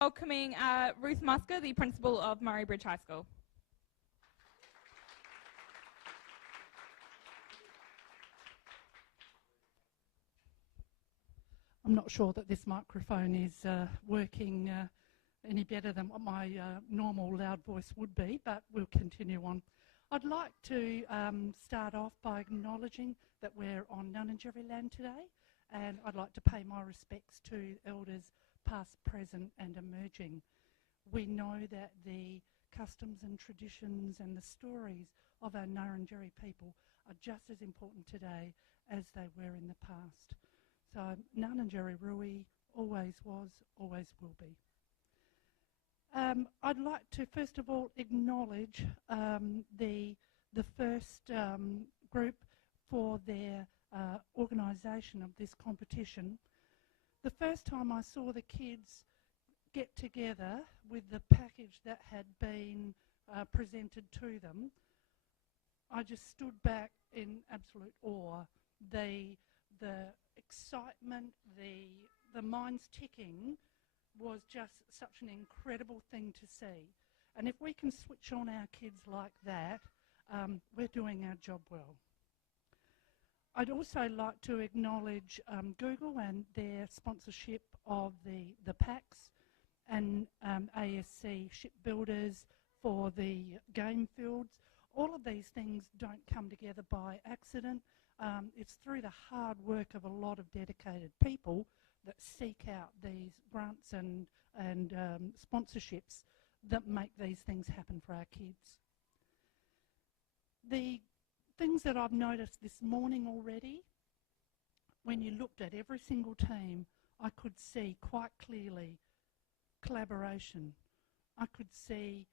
Welcoming Ruth Musker, the principal of Murray Bridge High School. I'm not sure that this microphone is working any better than what my normal loud voice would be, but we'll continue on. I'd like to start off by acknowledging that we're on Nunanjeri land today, and I'd like to pay my respects to elders past, present and emerging. We know that the customs and traditions and the stories of our Nurrungeri people are just as important today as they were in the past. So Nurrungeri Rui always was, always will be. I'd like to first of all acknowledge the FIRST group for their organisation of this competition. The first time I saw the kids get together with the package that had been presented to them, I just stood back in absolute awe. The excitement, the minds ticking was just such an incredible thing to see. And if we can switch on our kids like that, we're doing our job well. I'd also like to acknowledge Google and their sponsorship of the packs, and ASC Shipbuilders for the game fields. All of these things don't come together by accident. It's through the hard work of a lot of dedicated people that seek out these grants and sponsorships that make these things happen for our kids. The things that I've noticed this morning already, when you looked at every single team, I could see quite clearly collaboration. I could see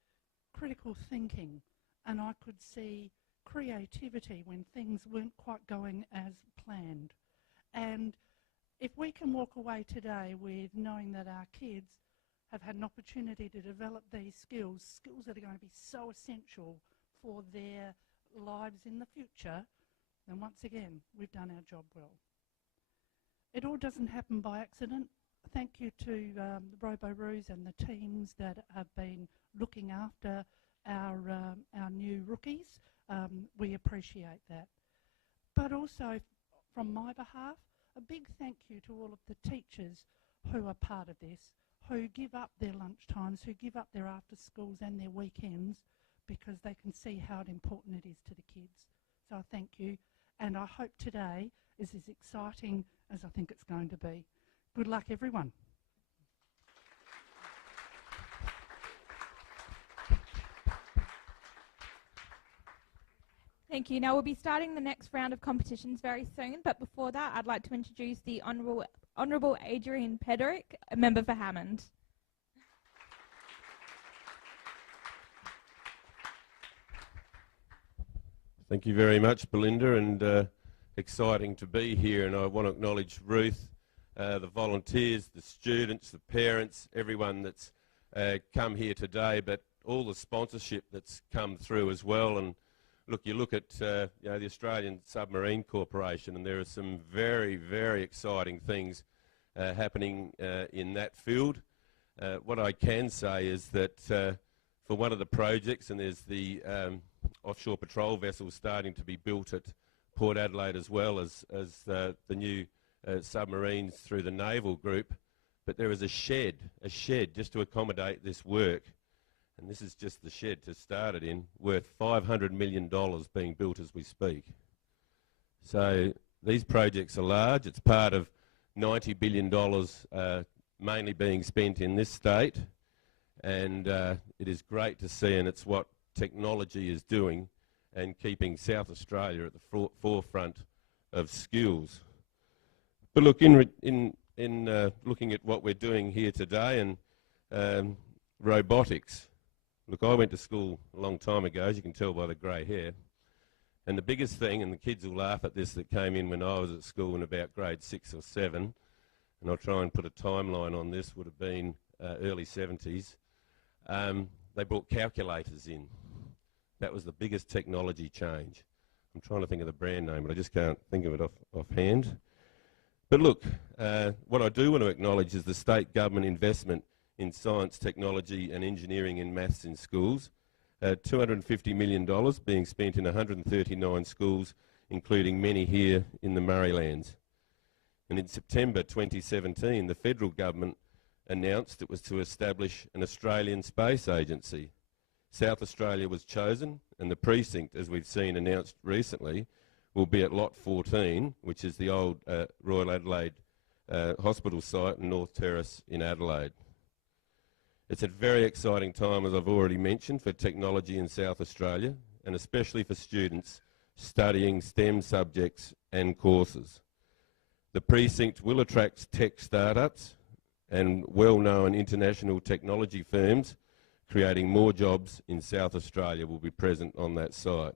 critical thinking, and I could see creativity when things weren't quite going as planned. And if we can walk away today with knowing that our kids have had an opportunity to develop these skills that are going to be so essential for their lives in the future, then once again, we've done our job well. It all doesn't happen by accident. Thank you to the Rover Ruckus and the teams that have been looking after our new rookies. We appreciate that. But also, from my behalf, a big thank you to all of the teachers who are part of this, who give up their lunch times, who give up their after schools and their weekends because they can see how important it is to the kids. So I thank you, and I hope today is as exciting as I think it's going to be. Good luck, everyone. Thank you. Now we'll be starting the next round of competitions very soon, but before that I'd like to introduce the Honourable Adrian Pederick, a member for Hammond. Thank you very much, Belinda, and exciting to be here. And I want to acknowledge Ruth, the volunteers, the students, the parents, everyone that's come here today, but all the sponsorship that's come through as well. And look, you look at the Australian Submarine Corporation, and there are some very, very exciting things happening in that field. What I can say is that for one of the projects, and there's the offshore patrol vessels starting to be built at Port Adelaide as well as the new submarines through the naval group, but there is a shed just to accommodate this work. And this is just the shed to start it in, worth $500 million being built as we speak. So these projects are large. It's part of $90 billion mainly being spent in this state. And it is great to see, and it's what technology is doing and keeping South Australia at the forefront of skills. But look, in looking at what we're doing here today and robotics, look, I went to school a long time ago, as you can tell by the grey hair. And the biggest thing, and the kids will laugh at this, that came in when I was at school in about grade 6 or 7, and I'll try and put a timeline on this, would have been early 70s, they brought calculators in. That was the biggest technology change. I'm trying to think of the brand name, but I just can't think of it offhand. But look, what I do want to acknowledge is the state government investment in science, technology and engineering and maths in schools. $250 million being spent in 139 schools, including many here in the Murraylands. And in September 2017, the federal government announced it was to establish an Australian Space Agency. South Australia was chosen, and the precinct, as we've seen announced recently, will be at Lot 14, which is the old Royal Adelaide Hospital site in North Terrace in Adelaide. It's a very exciting time, as I've already mentioned, for technology in South Australia, and especially for students studying STEM subjects and courses. The precinct will attract tech startups and well-known international technology firms, creating more jobs in South Australia will be present on that site.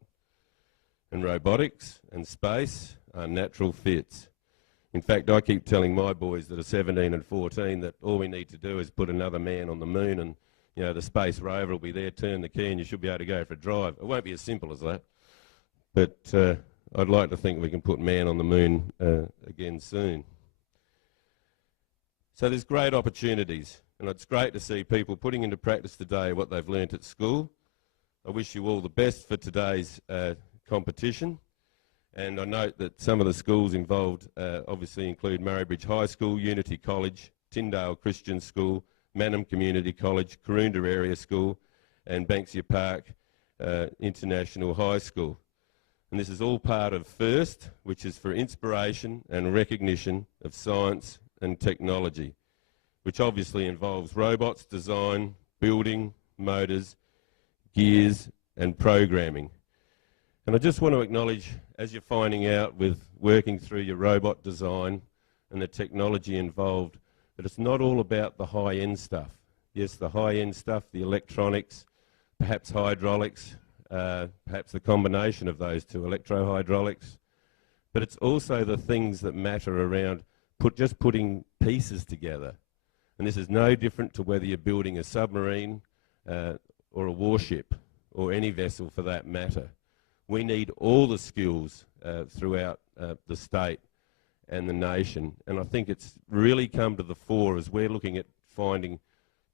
And robotics and space are natural fits. In fact, I keep telling my boys that are 17 and 14 that all we need to do is put another man on the moon and, you know, the space rover will be there, turn the key and you should be able to go for a drive. It won't be as simple as that. But I'd like to think we can put man on the moon again soon. So there's great opportunities, and it's great to see people putting into practice today what they've learnt at school. I wish you all the best for today's competition. And I note that some of the schools involved obviously include Murraybridge High School, Unity College, Tyndale Christian School, Mannum Community College, Karoonda Area School, and Banksia Park International High School. And this is all part of FIRST, which is for inspiration and recognition of science and technology, which obviously involves robots, design, building, motors, gears, and programming. And I just want to acknowledge, as you're finding out with working through your robot design and the technology involved, that it's not all about the high-end stuff. Yes, the high-end stuff, the electronics, perhaps hydraulics, perhaps the combination of those two, electro-hydraulics, but it's also the things that matter around just putting pieces together. And this is no different to whether you're building a submarine or a warship or any vessel for that matter. We need all the skills throughout the state and the nation, and I think it's really come to the fore as we're looking at finding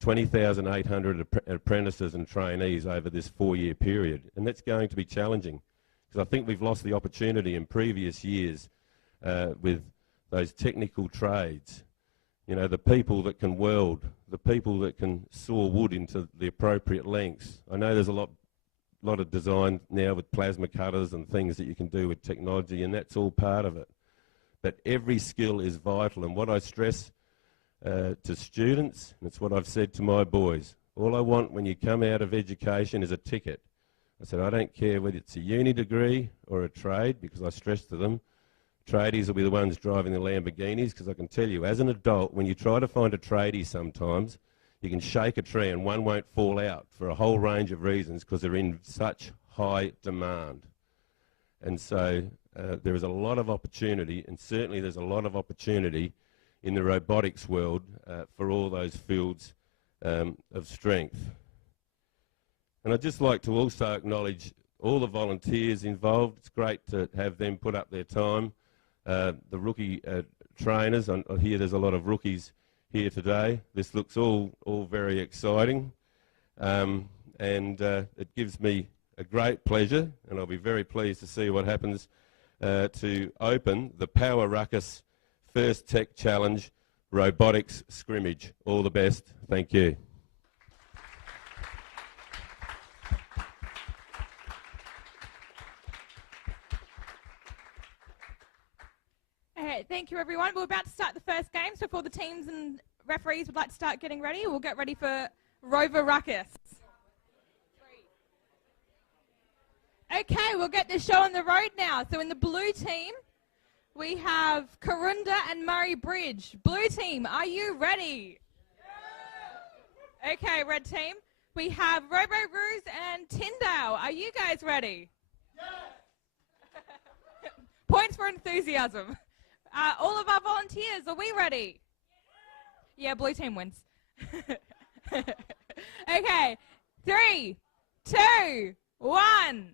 20,800 apprentices and trainees over this 4-year period, and that's going to be challenging because I think we've lost the opportunity in previous years with those technical trades. You know, the people that can weld, the people that can saw wood into the appropriate lengths. I know there's a lot of design now with plasma cutters and things that you can do with technology, and that's all part of it. But every skill is vital, and what I stress to students, and it's what I've said to my boys, all I want when you come out of education is a ticket. I said, I don't care whether it's a uni degree or a trade, because I stress to them, tradies will be the ones driving the Lamborghinis, because I can tell you, as an adult, when you try to find a tradie sometimes, you can shake a tree and one won't fall out for a whole range of reasons because they're in such high demand. And so there is a lot of opportunity, and certainly there's a lot of opportunity in the robotics world for all those fields of strength. And I'd just like to also acknowledge all the volunteers involved. It's great to have them put up their time. The rookie trainers, I hear there's a lot of rookies here today. This looks all very exciting, and it gives me a great pleasure, and I'll be very pleased to see what happens to open the Power Ruckus First Tech Challenge Robotics Scrimmage. All the best. Thank you. Thank you, everyone. We're about to start the first game, so before the teams and referees would like to start getting ready, we'll get ready for Rover Ruckus. Okay, we'll get this show on the road now. So in the blue team, we have Karoonda and Murray Bridge. Blue team, are you ready? Yeah. Okay, red team, we have Rover Ruckus and Tyndale. Are you guys ready? Yes. Points for enthusiasm. All of our volunteers, are we ready? Yeah, blue team wins. Okay, 3, 2, 1.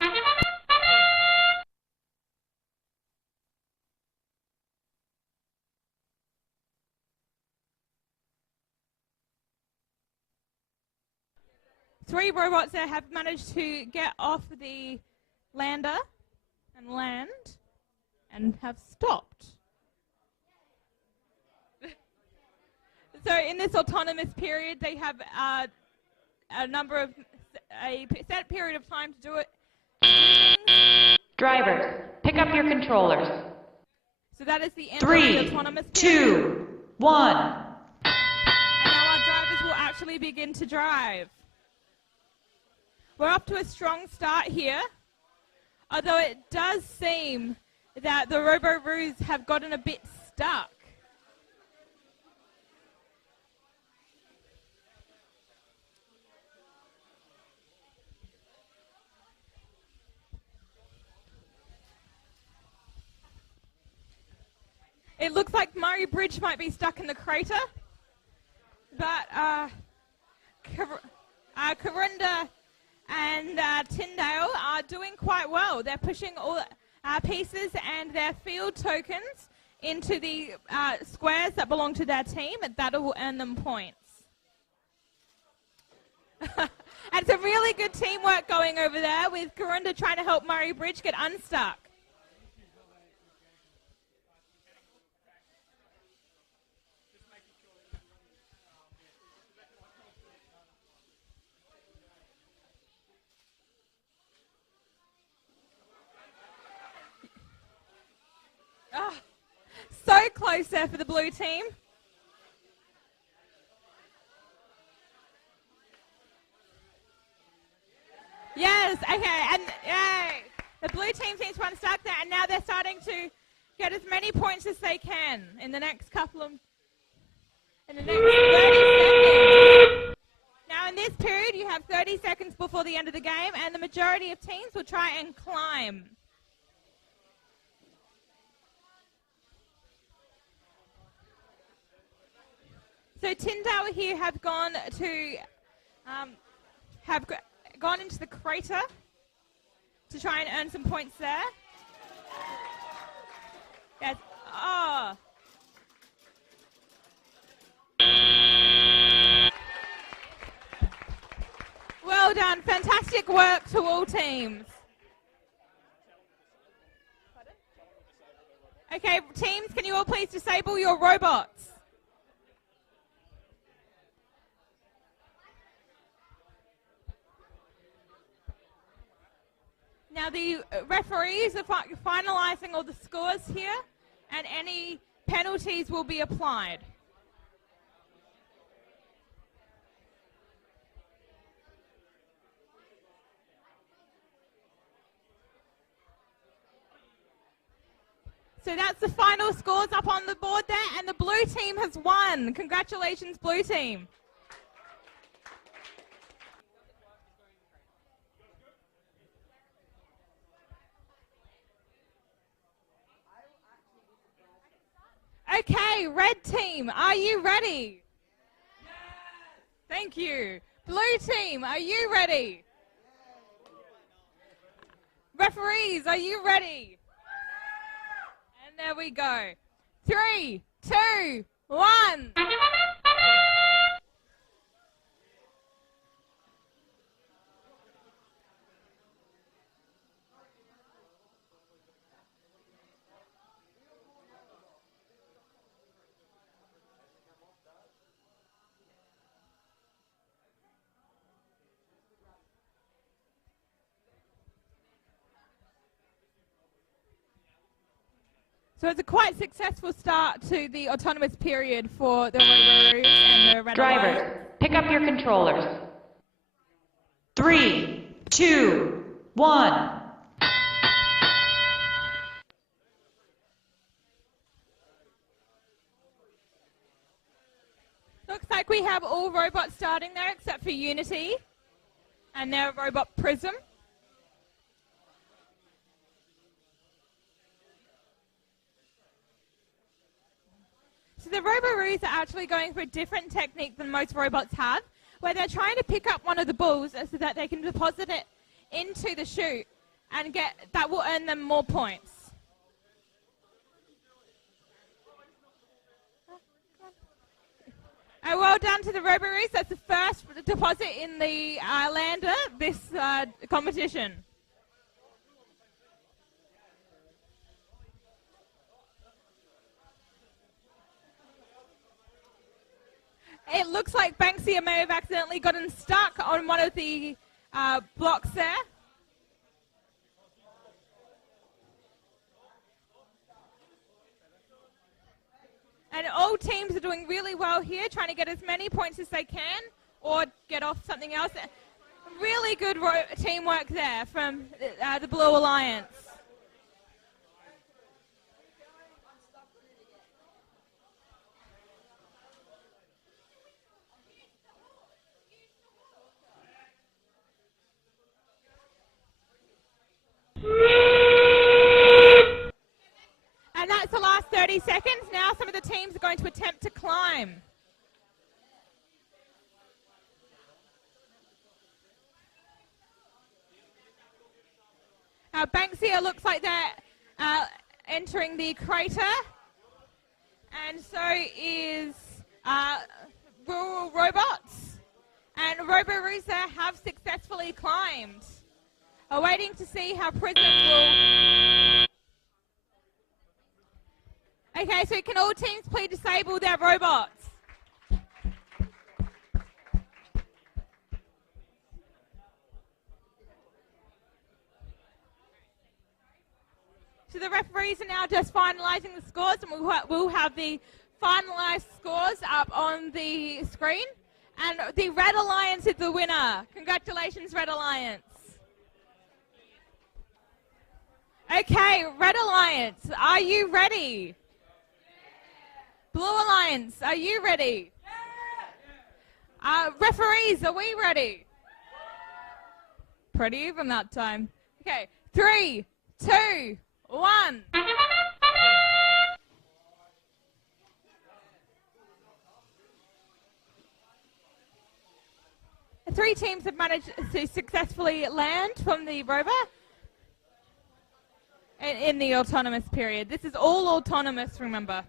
3 robots that have managed to get off the lander and land and have stopped. So in this autonomous period, they have a set period of time to do it. Drivers, pick up your controllers. So that is the end of the autonomous period. 3, 2, 1. And now our drivers will actually begin to drive. We're off to a strong start here, although it does seem that the Robo-Roos have gotten a bit stuck. It looks like Murray Bridge might be stuck in the crater, but Corinda and Tyndale are doing quite well. They're pushing all pieces and their field tokens into the squares that belong to their team, and that will earn them points. And some really good teamwork going over there with Corinda trying to help Murray Bridge get unstuck. Oh, so close there for the blue team. Yes, okay, and yay. The blue team seems to unstuck there, and now they're starting to get as many points as they can in the next in the next 30 seconds. Now in this period, you have 30 seconds before the end of the game, and the majority of teams will try and climb. So Tyndale here have gone to gone into the crater to try and earn some points there. Yes. Oh. Well done. Fantastic work to all teams. Okay, teams, can you all please disable your robots? Now the referees are finalising all the scores here, and any penalties will be applied. So that's the final scores up on the board there, and the blue team has won. Congratulations, blue team. Okay, red team, are you ready? Yes. Thank you. Blue team, are you ready? Yes. Referees, are you ready? Yes. And there we go. 3, 2, 1. So it's a quite successful start to the autonomous period for the Rover and the Red Drivers, Alliance. pick up your controllers. 3, 2, 1. Looks like we have all robots starting there except for Unity and their robot Prism. So the Robo-Roos are actually going for a different technique than most robots have, where they're trying to pick up one of the balls so that they can deposit it into the chute and that will earn them more points. Well done to the Rover Ruckus. That's the first deposit in the lander this competition. It looks like Banksia may have accidentally gotten stuck on one of the blocks there. And all teams are doing really well here, trying to get as many points as they can or get off something else. Really good teamwork there from the Blue Alliance. And that's the last 30 seconds. Now some of the teams are going to attempt to climb. Banksia looks like they're entering the crater. And so is Rural Robots. And Rover Ruckus have successfully climbed. Waiting to see how Prism will... Okay, so can all teams please disable their robots? So the referees are now just finalising the scores, and we'll have the finalised scores up on the screen. And the Red Alliance is the winner. Congratulations, Red Alliance. Okay, Red Alliance, are you ready? Blue Alliance, are you ready? Referees, are we ready? Pretty even that time. Okay, 3, 2, 1. Three teams have managed to successfully land from the rover in the autonomous period. This is all autonomous, remember.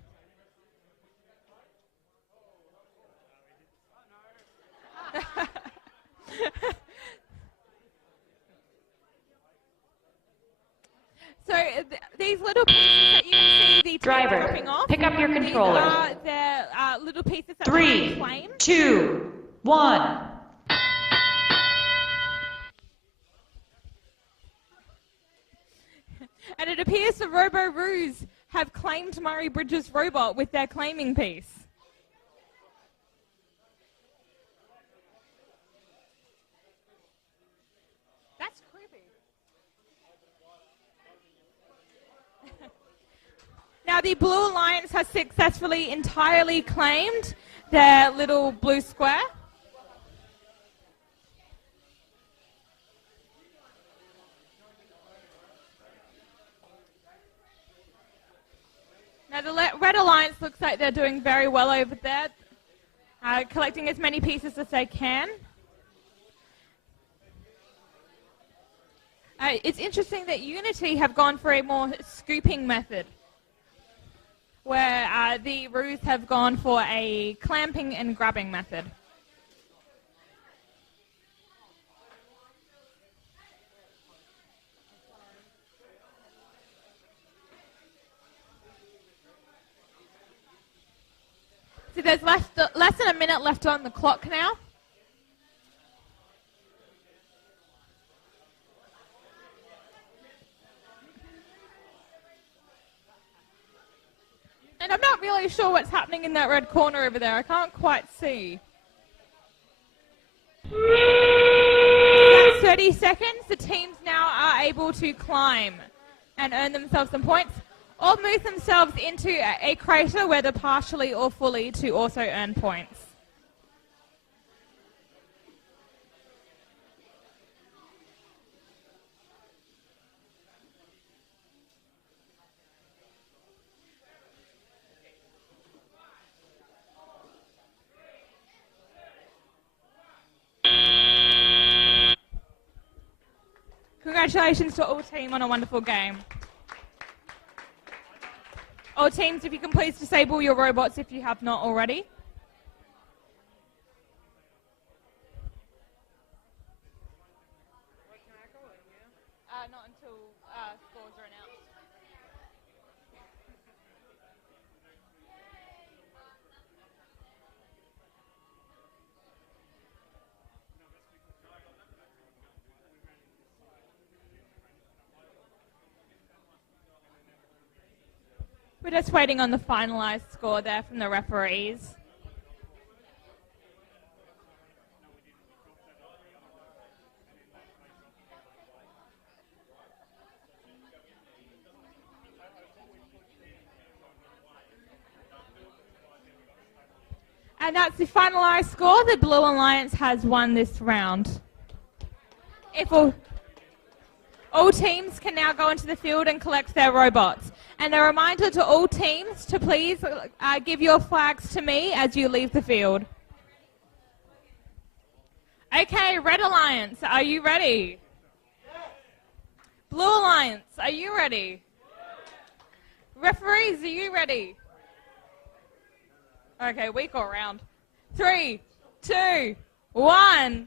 So these little pieces that you can see the Driver, dropping off, pick up your controller. These are the little pieces that 3, claim. 2, 1. And it appears the Rover Ruckus have claimed Murray Bridges' robot with their claiming piece. That's creepy. Now the Blue Alliance has successfully entirely claimed their little blue square. Now the Red Alliance looks like they're doing very well over there, collecting as many pieces as they can. It's interesting that Unity have gone for a more scooping method, where the Ruckus have gone for a clamping and grabbing method. So there's less than a minute left on the clock now. And I'm not really sure what's happening in that red corner over there. I can't quite see. That's 30 seconds. The teams now are able to climb and earn themselves some points, or move themselves into a crater, whether partially or fully, to also earn points. Congratulations to all team on a wonderful game. All teams, if you can please disable your robots if you have not already. not until scores are announced. We're just waiting on the finalised score there from the referees. And that's the finalised score. The Blue Alliance has won this round. If all teams can now go into the field and collect their robots. And a reminder to all teams to please give your flags to me as you leave the field. Okay, Red Alliance, are you ready? Blue Alliance, are you ready? Referees, are you ready? Okay, we go round. 3, 2, 1.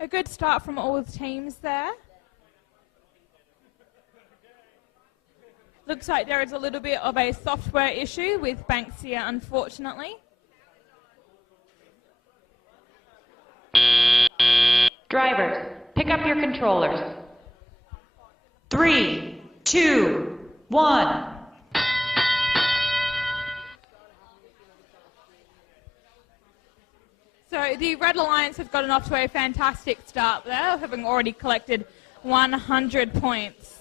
A good start from all the teams there. Looks like there is a little bit of a software issue with Banksia, unfortunately. Drivers, pick up your controllers. 3, 2, 1. So the Red Alliance have gotten off to a fantastic start there, having already collected 100 points.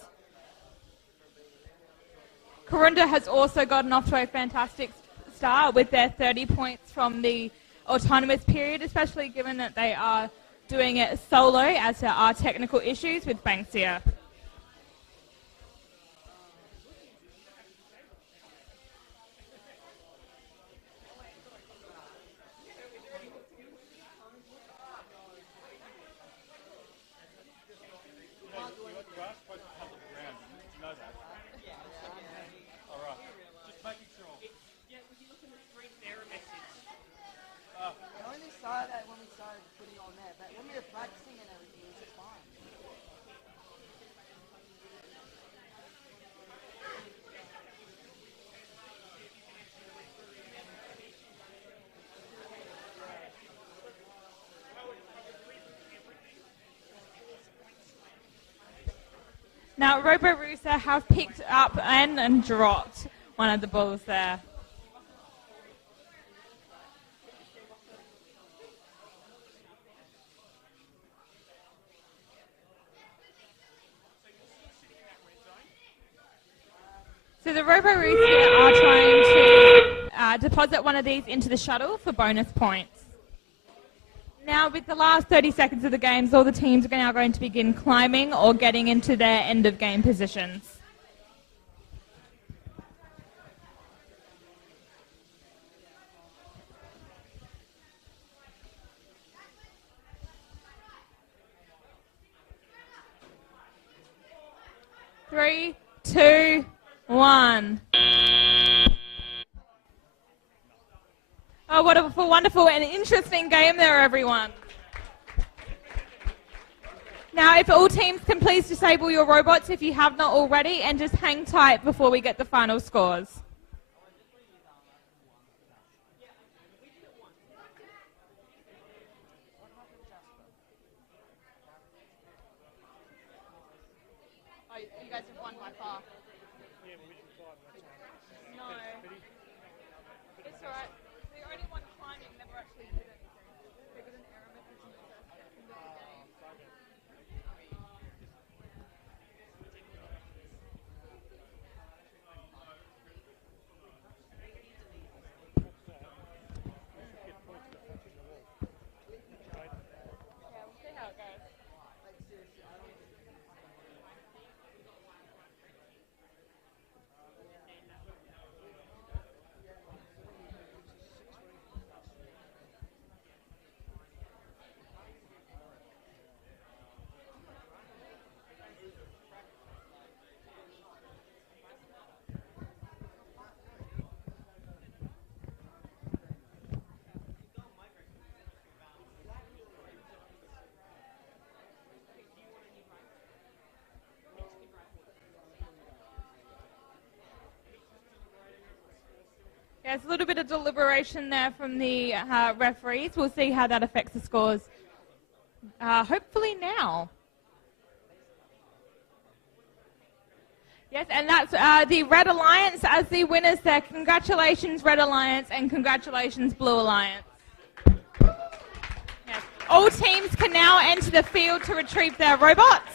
Corunda has also gotten off to a fantastic start with their 30 points from the autonomous period, especially given that they are doing it solo as there are technical issues with Banksia. Now, Rover Ruckus have picked up and dropped one of the balls there. So the Rover Ruckus are trying to deposit one of these into the shuttle for bonus points. Now, with the last 30 seconds of the games, all the teams are now going to begin climbing or getting into their end-of-game positions. Three, two, one. Oh, what a wonderful and interesting game there, everyone. Now, if all teams can please disable your robots if you have not already, and just hang tight before we get the final scores. Oh, you guys have won by far. No. It's all right. The only one climbing never actually did anything. They got an error message in the first second of the game. Yeah, we'll see how it goes. There's a little bit of deliberation there from the referees. We'll see how that affects the scores. Hopefully now. Yes, and that's the Red Alliance as the winners there. Congratulations, Red Alliance, and congratulations, Blue Alliance. Yes. All teams can now enter the field to retrieve their robots.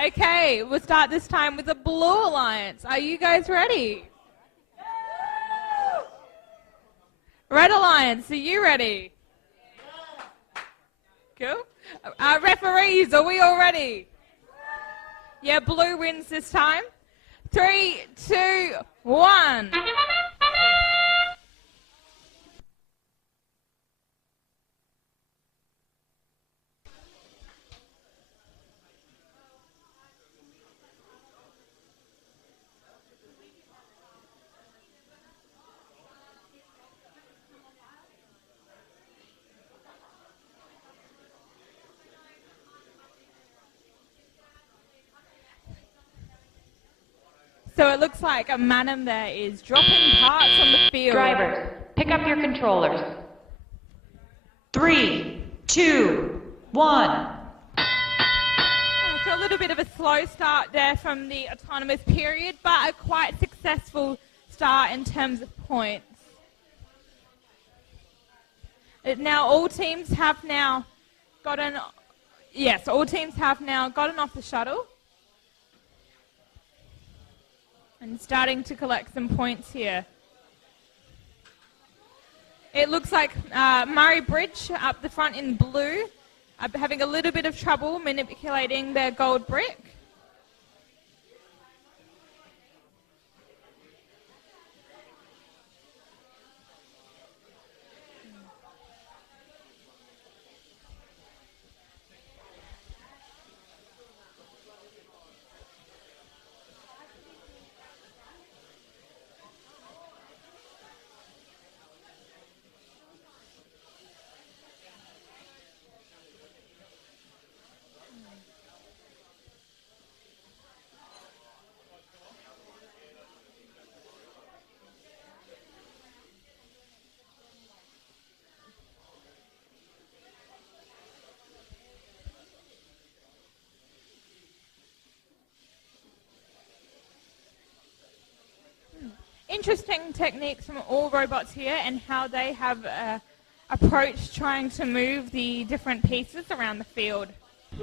Okay, we'll start this time with the Blue Alliance. Are you guys ready? Red Alliance, are you ready? Cool. Referees, are we all ready? Yeah, blue wins this time. 3, 2, 1. So it looks like a Manum there is dropping parts on the field. Drivers, pick up your controllers. 3, 2, 1. So a little bit of a slow start there from the autonomous period, but a quite successful start in terms of points. Now all teams have now gotten, all teams have now gotten off the shuttle and starting to collect some points here. It looks like Murray Bridge up the front in blue are having a little bit of trouble manipulating their gold brick. Interesting techniques from all robots here and how they have approached trying to move the different pieces around the field. So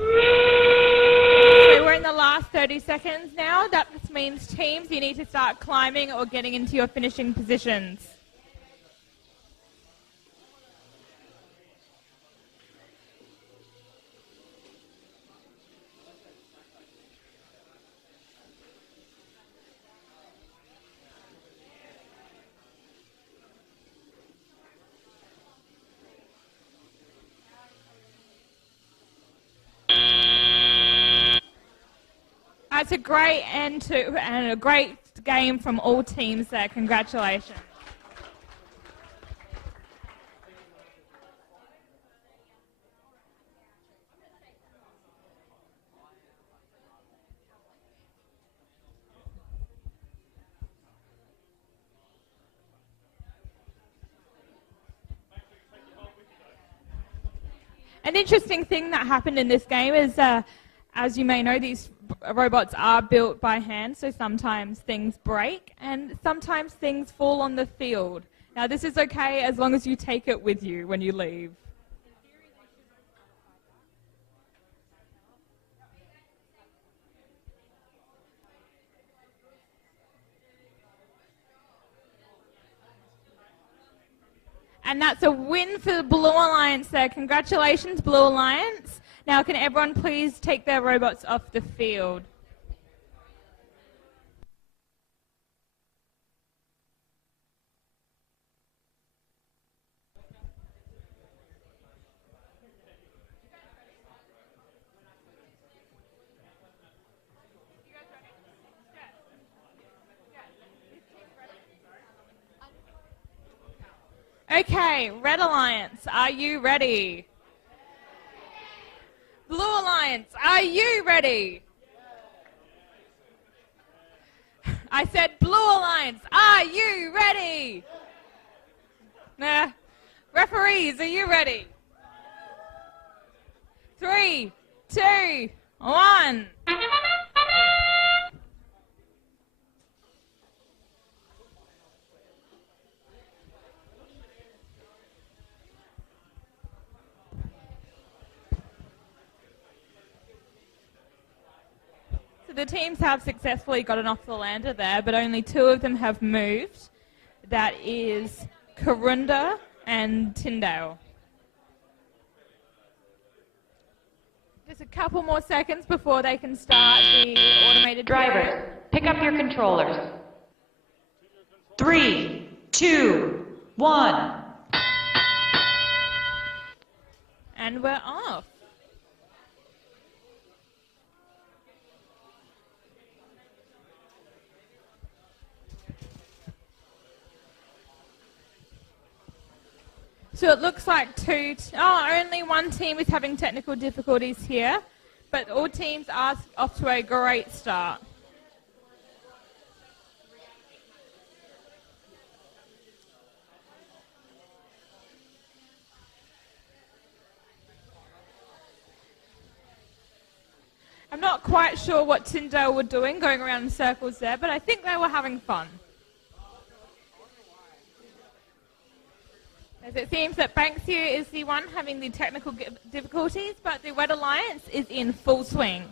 we're in the last 30 seconds now. That means teams, you need to start climbing or getting into your finishing positions. It's a great end to and a great game from all teams there. Congratulations. An interesting thing that happened in this game is, as you may know, these robots are built by hand, so sometimes things break and sometimes things fall on the field. Now this is okay as long as you take it with you when you leave. And that's a win for the Blue Alliance there. Congratulations, Blue Alliance. Now, can everyone please take their robots off the field? Okay, Red Alliance, are you ready? Blue Alliance, are you ready? I said Blue Alliance, are you ready? Nah. Referees, are you ready? 3, 2, 1. So the teams have successfully gotten off the lander there, but only 2 of them have moved. That is Karunda and Tyndale. Just a couple more seconds before they can start the automated Drivers, period. pick up your controllers. 3, 2, 1. And we're off. So it looks like only one team is having technical difficulties here, but all teams are off to a great start. I'm not quite sure what Tyndale were doing going around in circles there, but I think they were having fun. As it seems that Banksia is the one having the technical difficulties, but the Red Alliance is in full swing.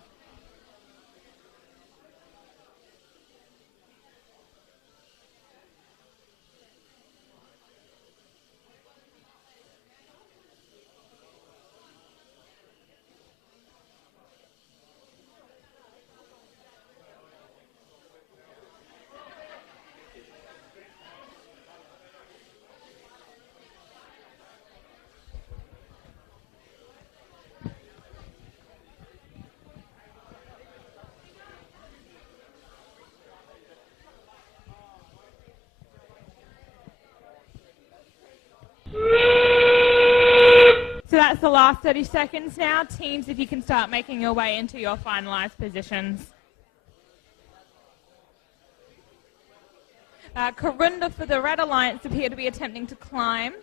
So that's the last 30 seconds now. Teams, if you can start making your way into your finalised positions. Karunda for the Red Alliance appear to be attempting to climb.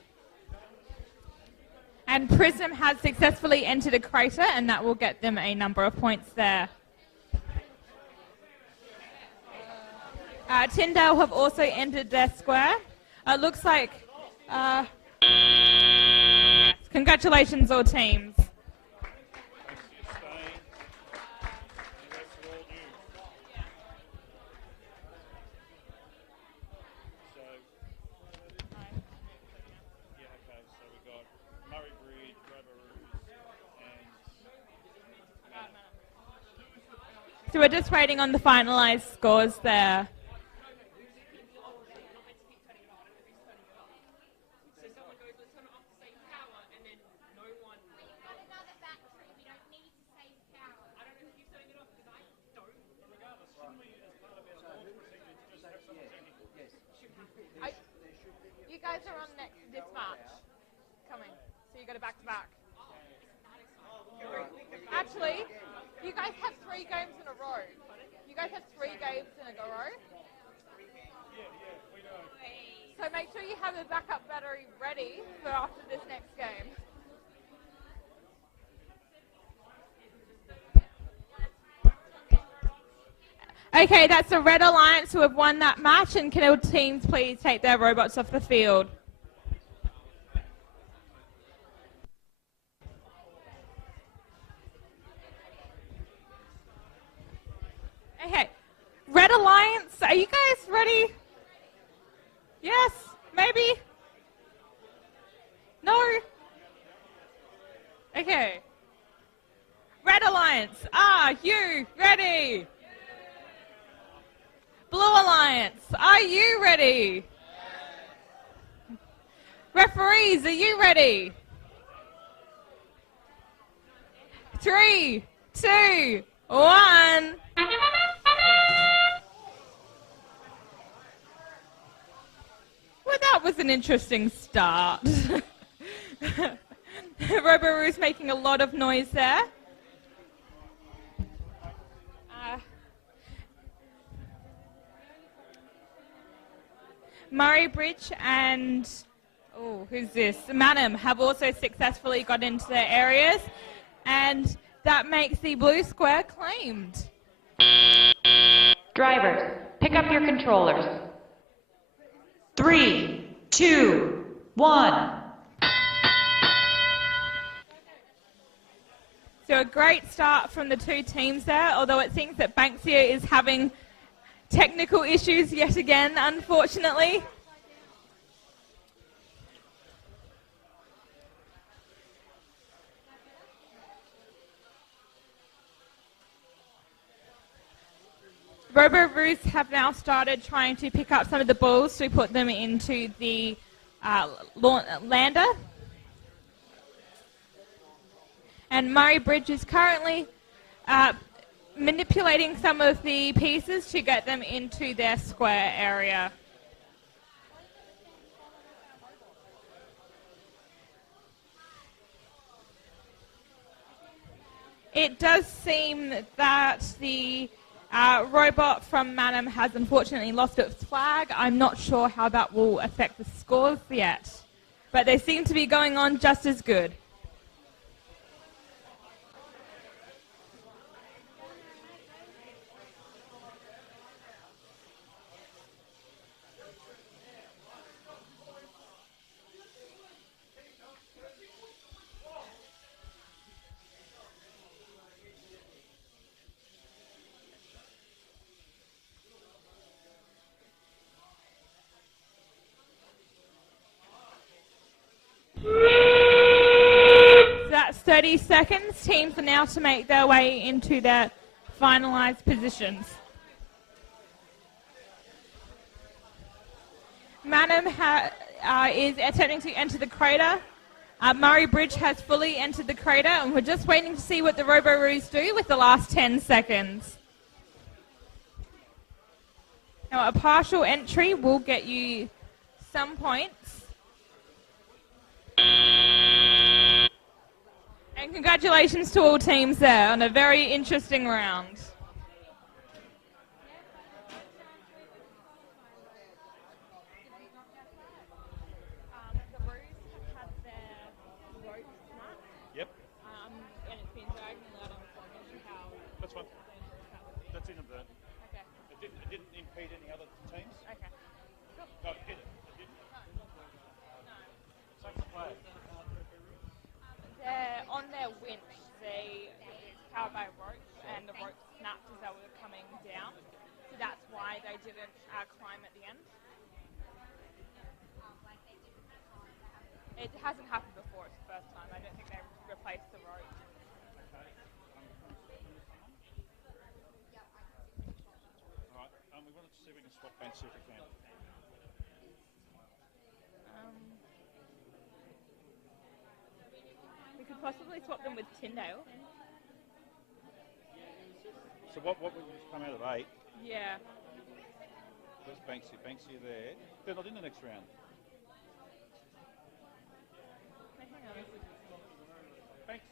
And Prism has successfully entered a crater, and that will get them a number of points there. Tyndale have also entered their square. Looks like... Congratulations, all teams. So we're just waiting on the finalised scores there. You guys are on this match coming, so you got a back-to-back. Actually, you guys have 3 games in a row. You guys have 3 games in a row. So make sure you have a backup battery ready for after this next game. Okay, that's the Red Alliance who have won that match, and can all teams please take their robots off the field? Okay, Red Alliance, are you guys ready? Yes? Maybe? No? Okay. Red Alliance, are you ready? Blue Alliance, are you ready? Referees, are you ready? 3, 2, 1. Well, that was was an interesting start. Rover Ruckus making a lot of noise there. Murray Bridge and, who's this? Manham have also successfully got into their areas, and that makes the blue square claimed. Drivers, pick up your controllers. 3, 2, 1. So a great start from the two teams there, although it seems that Banksia is having technical issues yet again, unfortunately. Rover Ruckus have now started trying to pick up some of the balls to put them into the lander. And Murray Bridge is currently manipulating some of the pieces to get them into their square area. It does seem that the robot from Manham has unfortunately lost its flag. I'm not sure how that will affect the scores yet, but they seem to be going on just as good. So that's 30 seconds. Teams are now to make their way into their finalised positions. Manham is attempting to enter the crater. Murray Bridge has fully entered the crater, and we're just waiting to see what the Rover Ruckus do with the last 10 seconds. Now, a partial entry will get you some points. And congratulations to all teams there on a very interesting round. Yep. And it's been diagonal out on the how. That's fine. That's in the. Okay. It didn't impede any other teams. Okay. No, it did. It didn't. Same flag. They're on their winch. They powered by rope, and the rope snapped as they were coming down. So that's why they didn't climb at the end. It hasn't happened before. It's the first time. I don't think they replaced the rope. All right. We wanted to see if we can swap banks if we can. We could possibly swap them with Tyndale. So what would come out of 8? Yeah. There's Banksy. Banksy there. They're not in the next round. Hang on. Banks.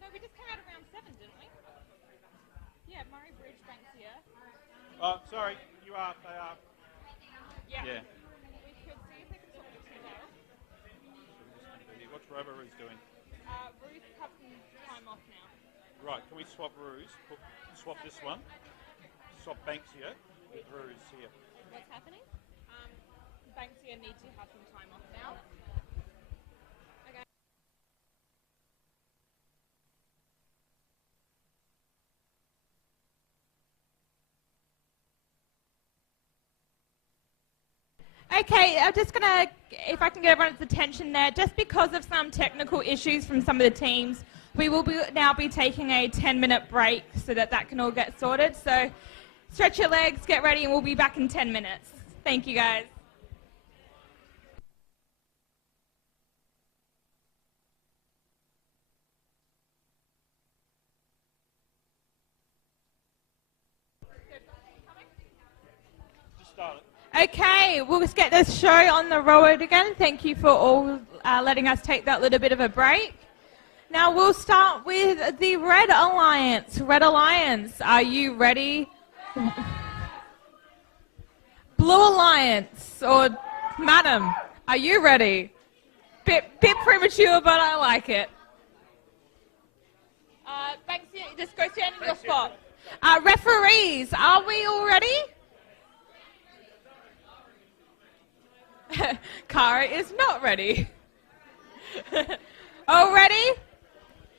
No, we just came out of round 7, didn't we? Yeah, Murray Bridge, Banksia. Oh, sorry. You are. They are. Yeah. Yeah. We could see if they can swap with Tyndale. What's Rover Ruckus doing? Ruth has some time off now. Right. Can we swap Ruckus? Swap this one. Swap Banksia with Ruckus here. What's happening? Banksia needs to have some time off now. Okay. Okay, I'm just going to, if I can get everyone's attention there, just because of some technical issues from some of the teams, we will now be taking a 10-minute break so that can all get sorted. So stretch your legs, get ready, and we'll be back in 10 minutes. Thank you, guys. start it. Okay, we'll just get this show on the road again. Thank you for all letting us take that little bit of a break. Now we'll start with the Red Alliance. Red Alliance, are you ready? Blue Alliance, or Madam, are you ready? Bit premature, but I like it. Banksy, just go stand in your spot. Referees, are we all ready? Cara is not ready. All ready?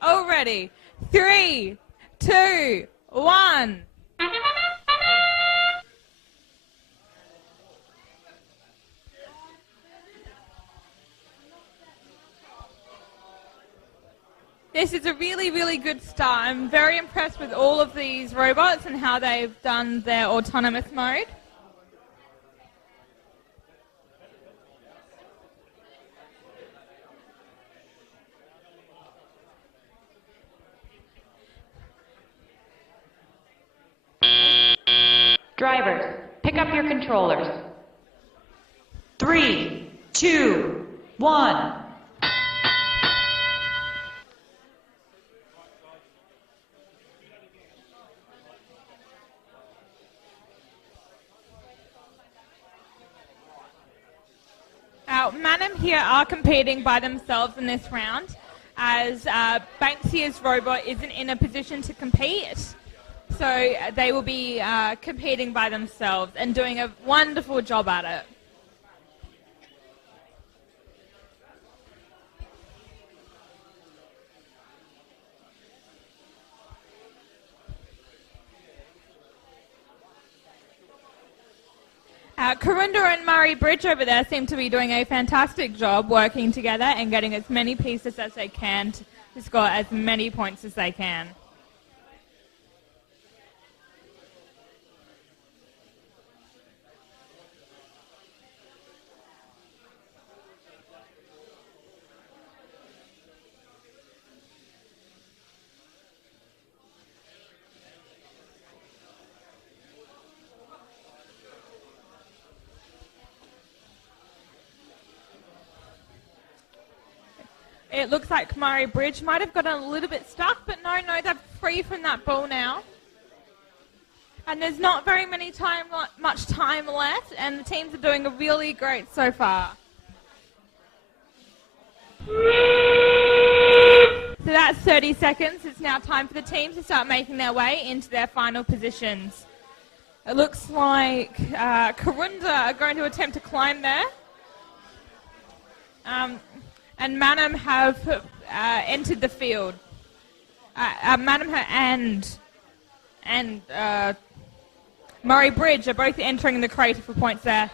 All ready. 3, 2, 1. This is a really, really good start. I'm very impressed with all of these robots and how they've done their autonomous mode. Drivers, pick up your controllers. 3, 2, 1. Manam here are competing by themselves in this round, as Banksy's robot isn't in a position to compete. So they will be competing by themselves and doing a wonderful job at it. Corunda and Murray Bridge over there seem to be doing a fantastic job working together and getting as many pieces as they can to score as many points as they can. It looks like Murray Bridge might have gotten a little bit stuck, but no, they're free from that ball now. And there's not very much time left, and the teams are doing really great so far. So that's 30 seconds. It's now time for the teams to start making their way into their final positions. It looks like Corunda are going to attempt to climb there. And Manam have entered the field. Manam and Murray Bridge are both entering the crater for points there.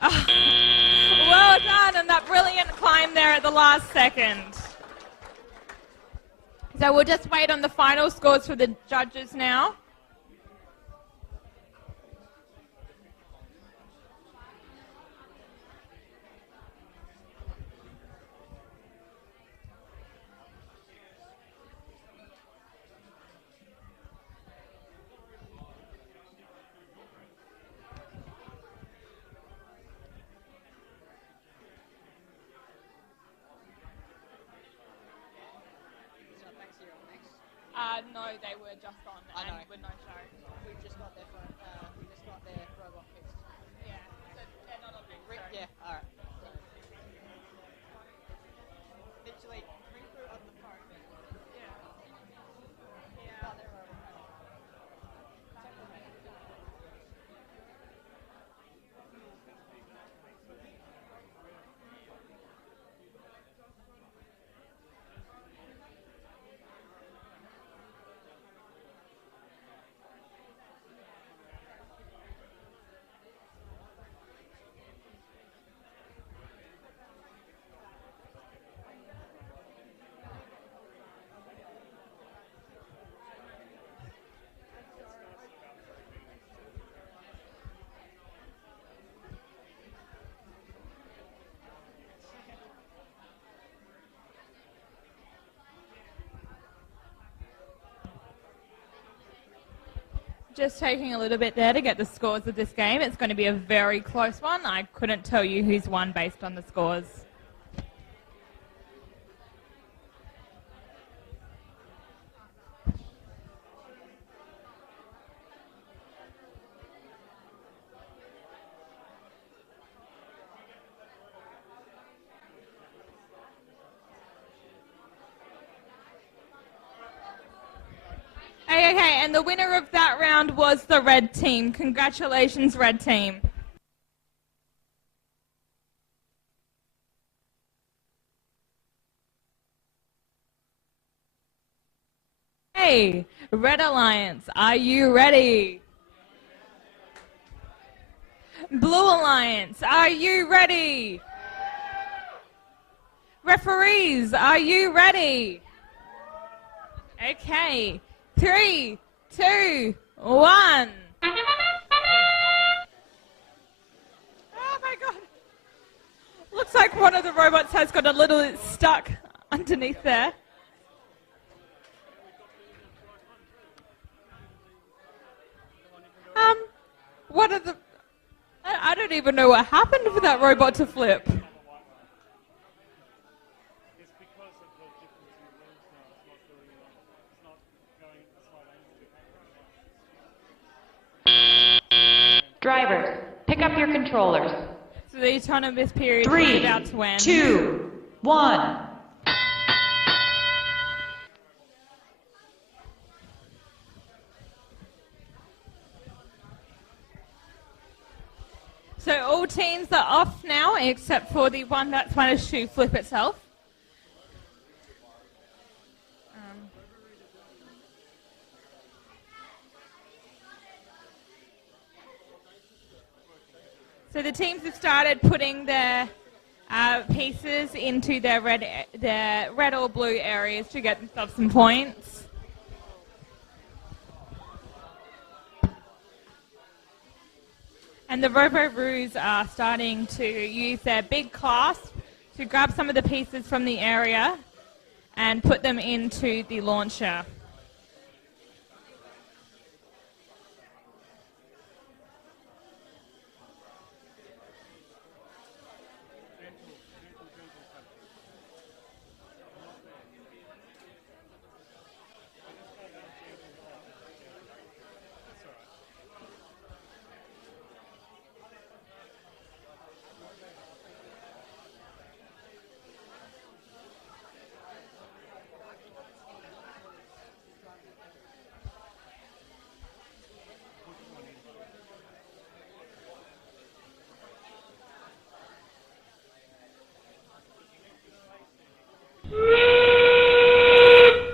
Well done, and that brilliant climb there at the last second. So we'll just wait on the final scores for the judges now. No, they were just on and with no show. We just got their robot fixed. Yeah, so they're not on the show. Yeah, alright. Literally, ring through on the phone. Yeah. Got their robot. Just taking a little bit there to get the scores of this game. It's going to be a very close one. I couldn't tell you who's won based on the scores. Okay, and the winner of that round was the red team. Congratulations, red team. Hey, Red Alliance, are you ready? Blue Alliance, are you ready? Referees, are you ready? Okay. 3, 2, 1. Oh my God. Looks like one of the robots has got a little stuck underneath there. What are the... I don't even know what happened for that robot to flip. Drivers, pick up your controllers. So the autonomous period is 3, about to end. 2, 1. So all teams are off now, except for the one that's managed to flip itself. So the teams have started putting their pieces into their red or blue areas to get themselves some points. And the Rover Ruckus are starting to use their big clasp to grab some of the pieces from the area and put them into the launcher.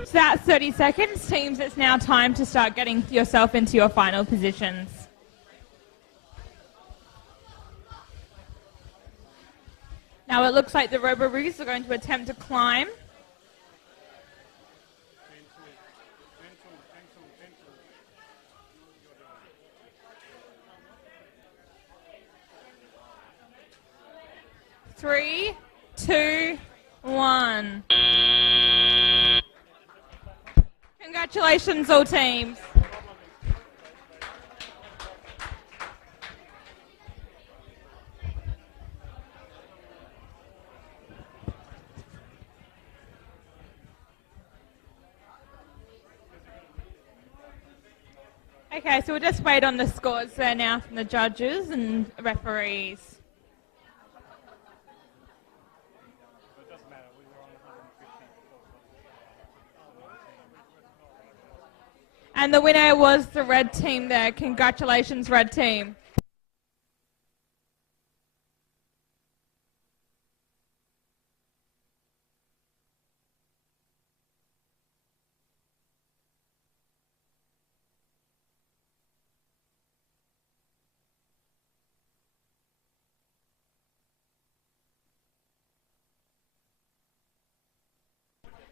So that's 30 seconds. Teams, it's now time to start getting yourself into your final positions. Now it looks like the Rover Ruckus are going to attempt to climb. Three, two, one. Congratulations, all teams. Okay, so we'll just wait on the scores there now from the judges and referees. And the winner was the red team there. Congratulations, red team.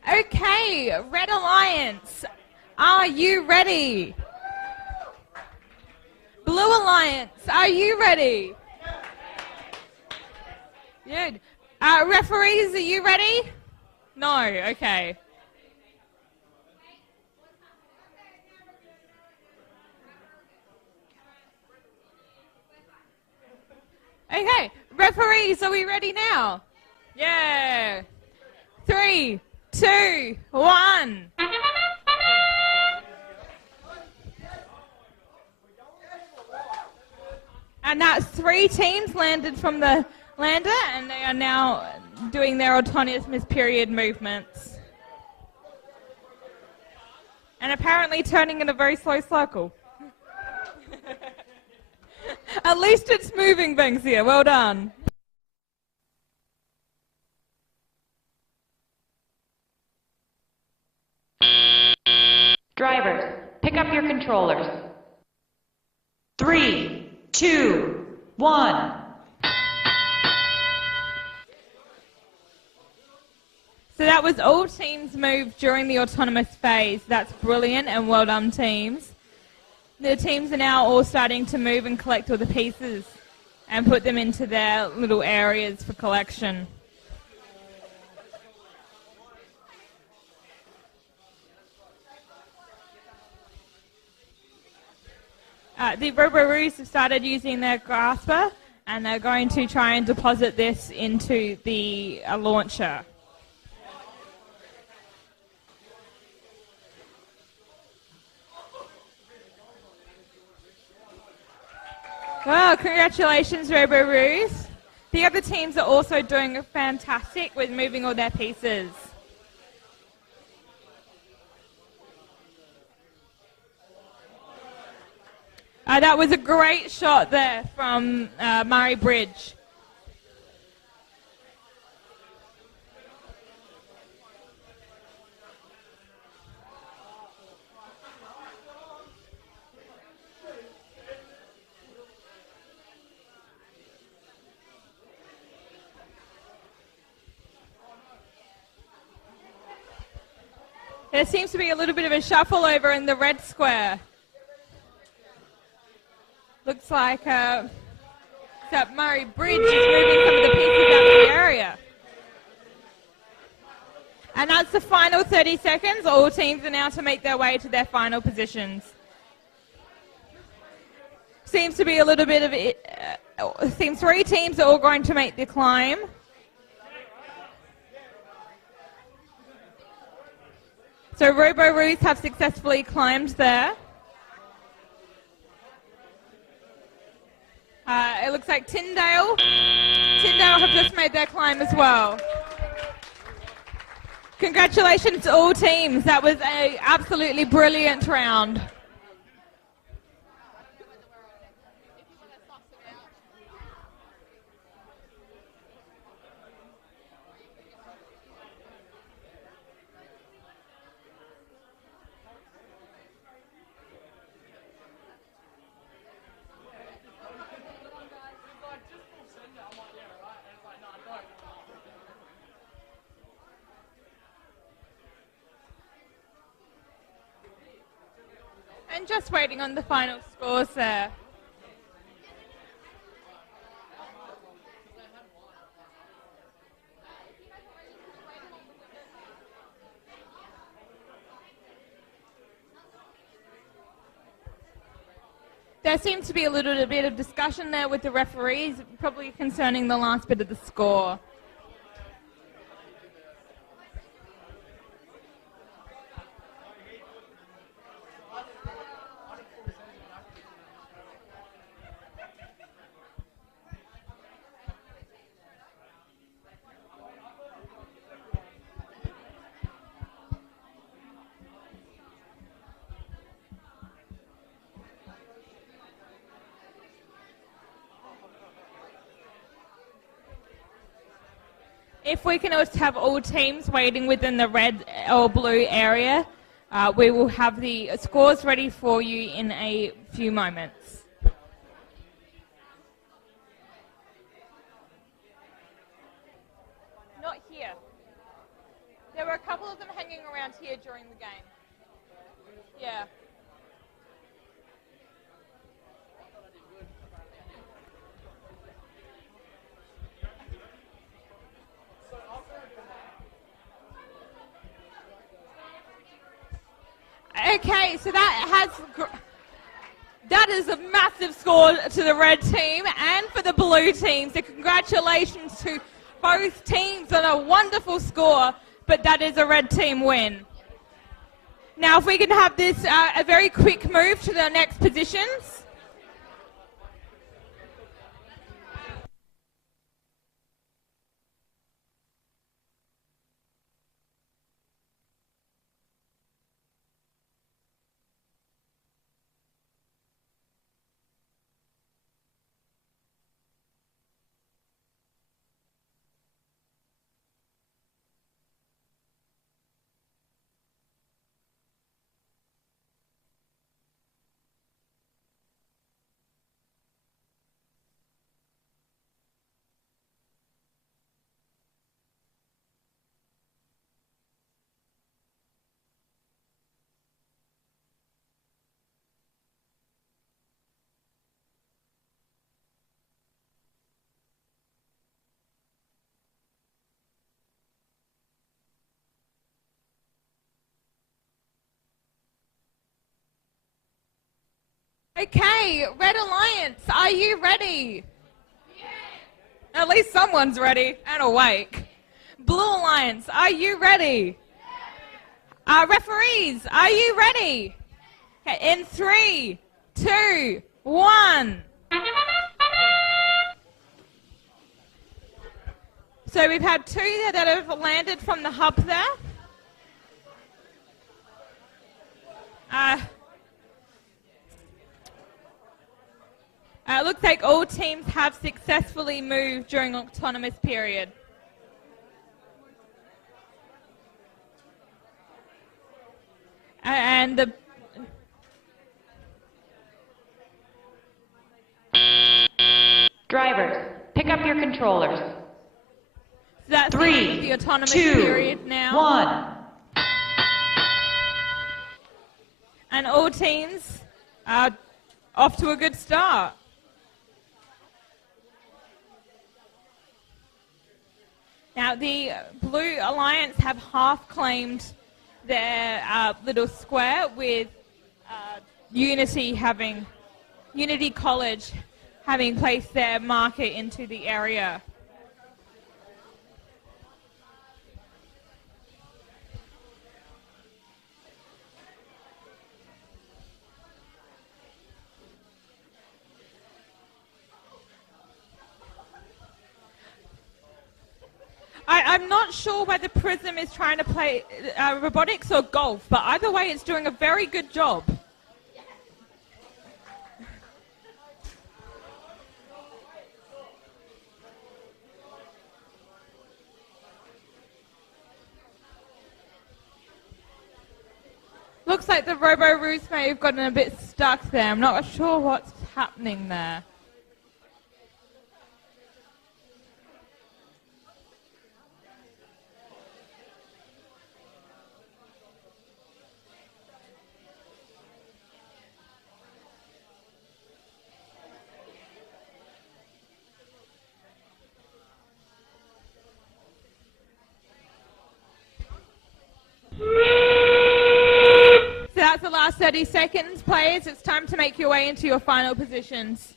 Okay, Red Alliance, are you ready? Blue Alliance, are you ready? Good. Referees, are you ready? No, okay. Okay, referees, are we ready now? Yeah. 3, 2, 1. And that's 3 teams landed from the lander, and they are now doing their autonomous period movements. And apparently turning in a very slow circle. At least it's moving, Banksia. Well done. Drivers, pick up your controllers. 3, 2, 1. So that was all teams moved during the autonomous phase. That's brilliant and well done, teams. The teams are now all starting to move and collect all the pieces and put them into their little areas for collection. The Rover Ruckus have started using their grasper, and they're going to try and deposit this into the launcher. Well, congratulations, Rover Ruckus. The other teams are also doing fantastic with moving all their pieces. That was a great shot there from Murray Bridge. There seems to be a little bit of a shuffle over in the red square. Looks like that Murray Bridge is moving some of the pieces out of the area. And that's the final 30 seconds. All teams are now to make their way to their final positions. Seems to be a little bit of it. Seems 3 teams are all going to make the climb. So Rover Ruckus have successfully climbed there. It looks like Tyndale have just made their climb as well. Congratulations to all teams. That was an absolutely brilliant round. And just waiting on the final scores there. There seems to be a little bit of discussion there with the referees, probably concerning the last bit of the score. If we can also have all teams waiting within the red or blue area, we will have the scores ready for you in a few moments. Not here. There were a couple of them hanging around here during the game. Yeah. Okay, so that has That is a massive score to the red team and for the blue team. So congratulations to both teams on a wonderful score, but that is a red team win. Now, if we can have this a very quick move to the next positions. Okay, Red Alliance, are you ready? Yeah. At least someone's ready and awake. Blue Alliance, are you ready? Yeah. Referees, are you ready? Okay, in 3, 2, 1. So we've had 2 there that have landed from the hub there. It looks like all teams have successfully moved during autonomous period. And the Drivers, pick up your controllers. So that's 3, the autonomous 2, period now. 1. And all teams are off to a good start. Now, the Blue Alliance have half claimed their little square with Unity College having placed their marker into the area. I'm not sure whether Prism is trying to play robotics or golf, but either way, it's doing a very good job. Looks like the Rover Ruckus may have gotten a bit stuck there. I'm not sure what's happening there. So that's the last 30 seconds, players. It's time to make your way into your final positions.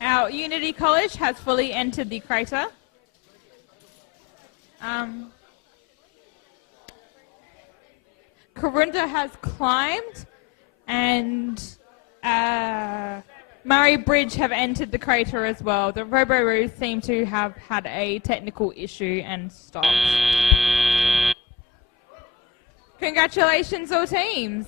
Our Unity College has fully entered the crater. Karunda has climbed, and Murray Bridge have entered the crater as well. The Robo-Roos seem to have had a technical issue and stopped. Congratulations, all teams.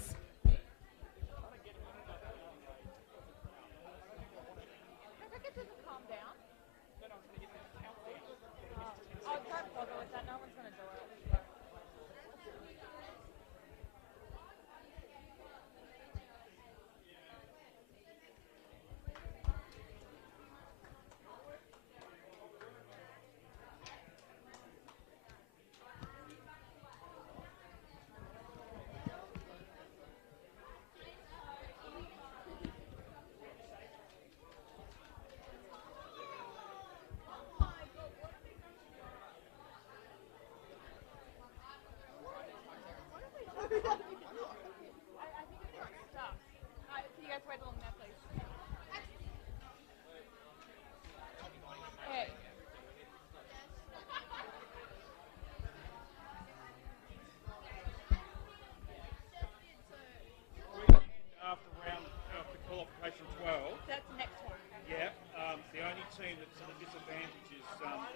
So the disadvantage is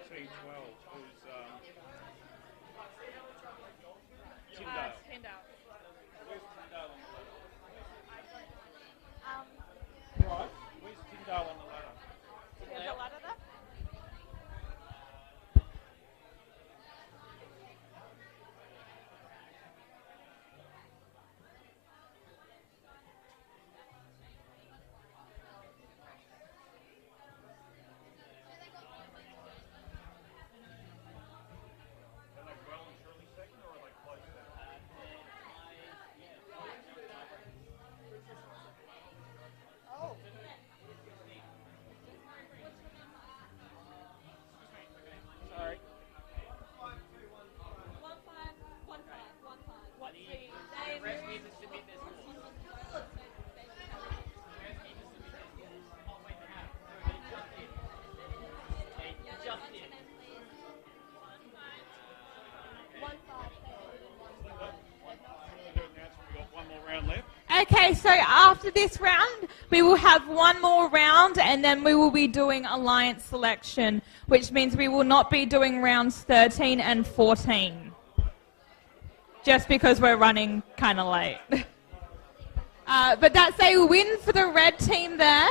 Team 12, who's Tyndale. Tyndale. Where's Tyndale on the ladder? Right, where's Tyndale on the ladder? There's a ladder there. Are they well and truly second, or are they close second? Sorry. We've got one more round left. Okay, so after this round, we will have one more round and then we will be doing alliance selection, which means we will not be doing rounds 13 and 14. Just because we're running kind of late. But that's a win for the red team there.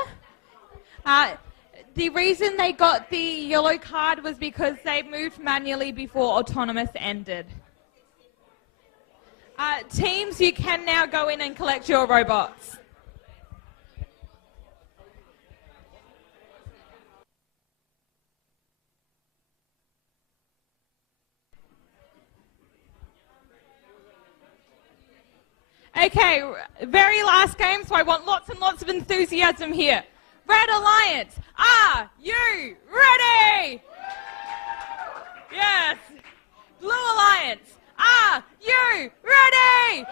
The reason they got the yellow card was because they moved manually before autonomous ended. Teams, you can now go in and collect your robots. Okay, very last game, so I want lots and lots of enthusiasm here. Red Alliance, are you ready? Yes. Blue Alliance, are you ready?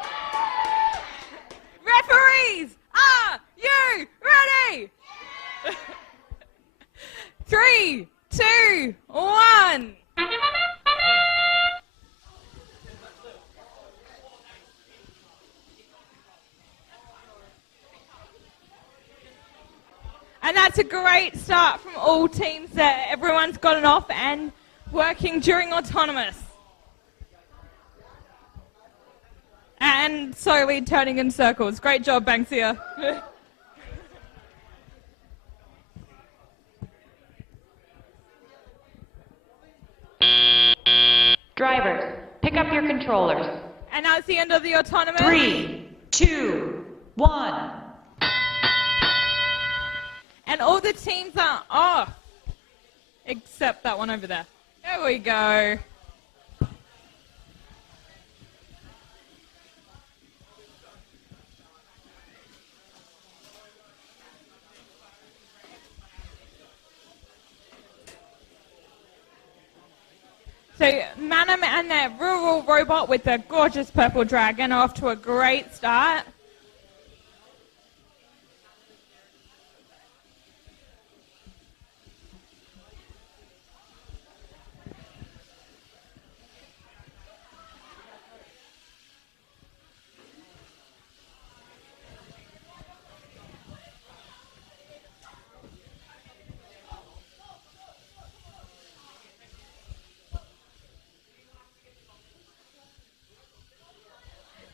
Referees, are you ready? 3, 2, 1. And that's a great start from all teams there. Everyone's gotten off and working during autonomous. And slowly turning in circles. Great job, Banksia. Drivers, pick up your controllers. And that's the end of the autonomous. 3, 2, 1. And all the teams are off. Except that one over there. There we go. So Manam and their rural robot with the gorgeous purple dragon are off to a great start.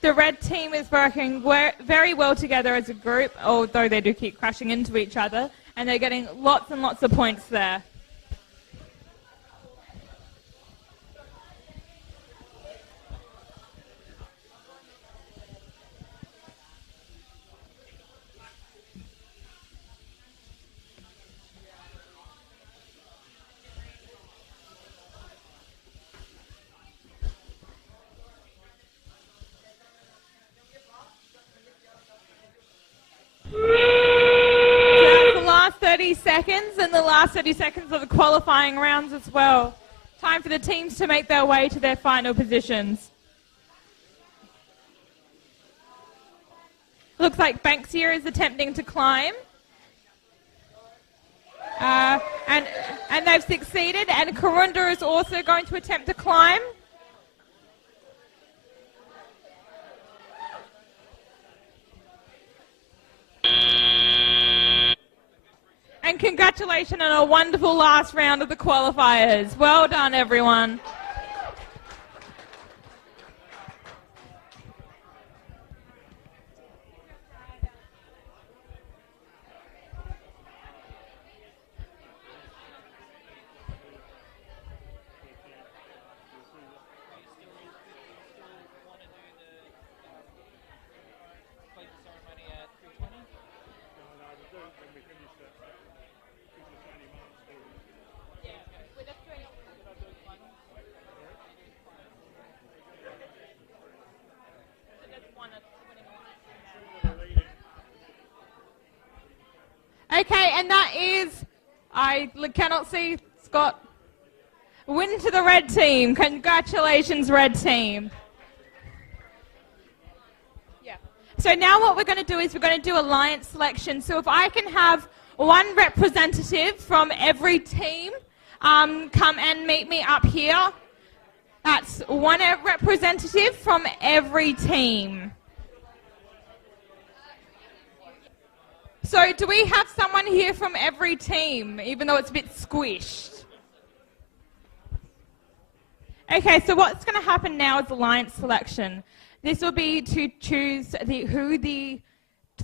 The red team is working very well together as a group, although they do keep crashing into each other, and they're getting lots and lots of points there. So that's the last 30 seconds and the last 30 seconds of the qualifying rounds as well. Time for the teams to make their way to their final positions. Looks like Banksia is attempting to climb. And they've succeeded, and Karunda is also going to attempt to climb. And and congratulations on a wonderful last round of the qualifiers. Well done, everyone. Okay, and that is, I cannot see, Scott, win to the red team. Congratulations, red team. Yeah. So now what we're going to do is we're going to do alliance selection. So if I can have one representative from every team come and meet me up here. That's one representative from every team. So do we have someone here from every team, even though it's a bit squished? Okay, so what's going to happen now is alliance selection. This will be to choose who the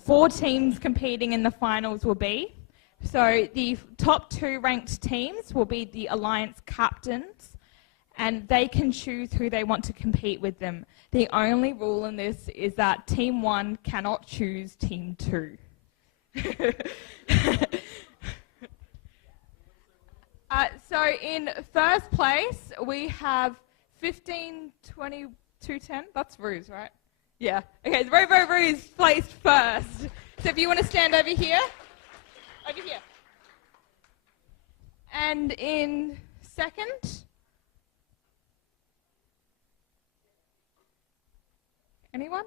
4 teams competing in the finals will be. So the top 2 ranked teams will be the alliance captains, and they can choose who they want to compete with them. The only rule in this is that Team 1 cannot choose Team 2. So in first place, we have 15, 20, 210. That's Ruse, right? Yeah. Okay, Rover Ruse placed first. So if you want to stand over here. Over here. And in second. Anyone?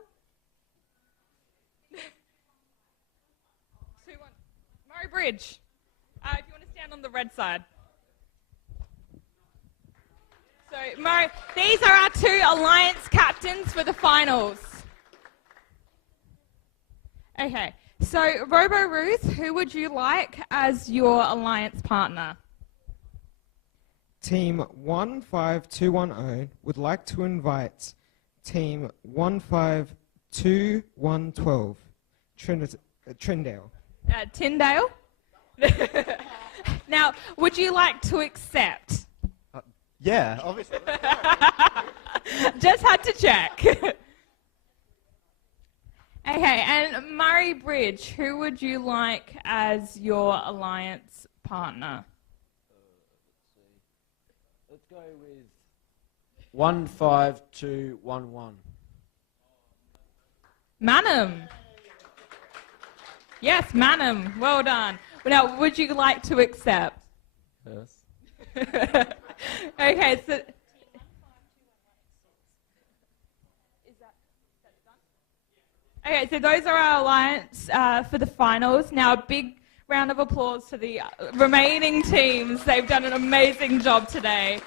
Murray Bridge. If you want to stand on the red side. So, Murray, these are our 2 alliance captains for the finals. Okay, so Robo Ruth, who would you like as your alliance partner? Team 15210 would like to invite Team 152112, Trindale. Tyndale? Now, would you like to accept? Yeah, obviously. Just had to check. Okay, and Murray Bridge, who would you like as your alliance partner? Let's go with 15211. Manham. Yes, Manham. Well done. Now, would you like to accept? Yes. Okay, so... Okay, so those are our alliance for the finals. Now, a big round of applause to the remaining teams. They've done an amazing job today.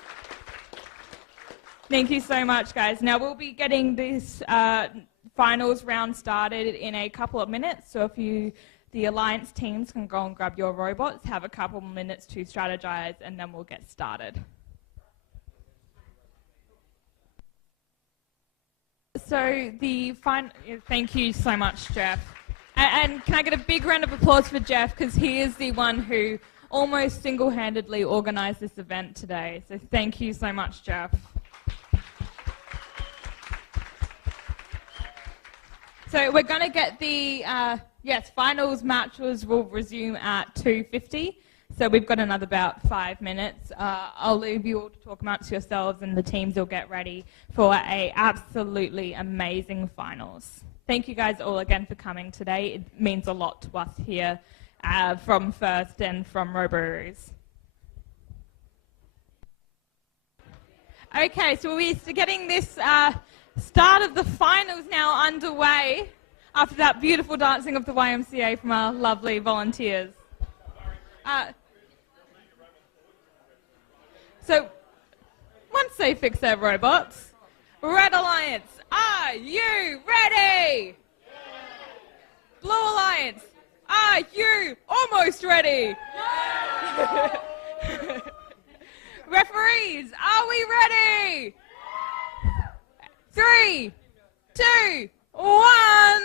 Thank you so much, guys. Now, we'll be getting this finals round started in a couple of minutes. So if the alliance teams can go and grab your robots, have a couple minutes to strategize, and then we'll get started. So thank you so much, Jeff. And can I get a big round of applause for Jeff, because he is the one who almost single-handedly organized this event today. So thank you so much, Jeff. So we're going to get the, finals matches will resume at 2:50. So we've got another about 5 minutes. I'll leave you all to talk amongst yourselves, and the teams will get ready for a absolutely amazing finals. Thank you guys all again for coming today. It means a lot to us here from FIRST and from Robo's. Okay, so we're getting this start of the finals now underway after that beautiful dancing of the YMCA from our lovely volunteers. So, once they fix their robots, Red Alliance, are you ready? Blue Alliance, are you almost ready? Referees, are we ready? 3, 2, 1.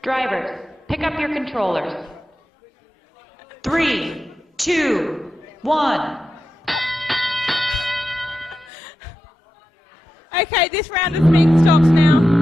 Drivers, pick up your controllers. 3, 2, 1. Okay, this round is being stopped now.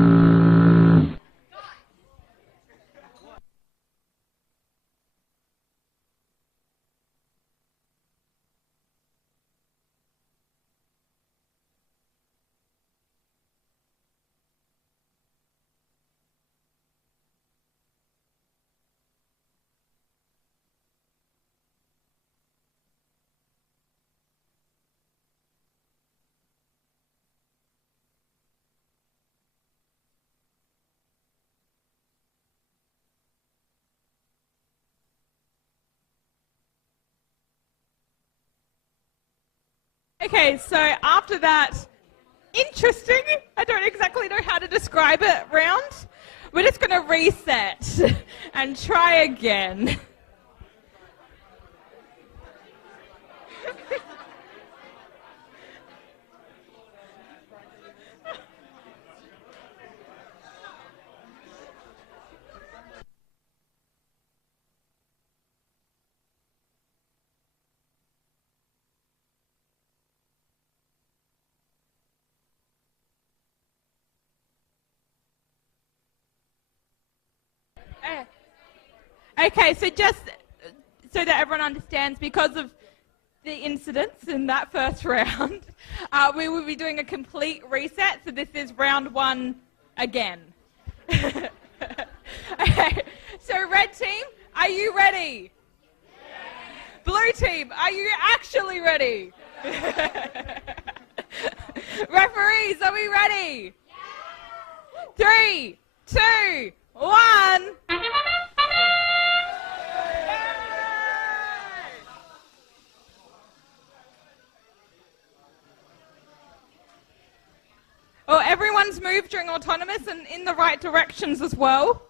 Okay, so after that interesting, I don't exactly know how to describe it, round, we're just going to reset and try again. Okay, so just so that everyone understands, because of the incidents in that first round, we will be doing a complete reset. So this is round 1 again. Okay, so red team, are you ready? Yes. Blue team, are you actually ready? Yes. Referees, are we ready? Yes. 3, 2, 1. Well, everyone's moved during autonomous and in the right directions as well.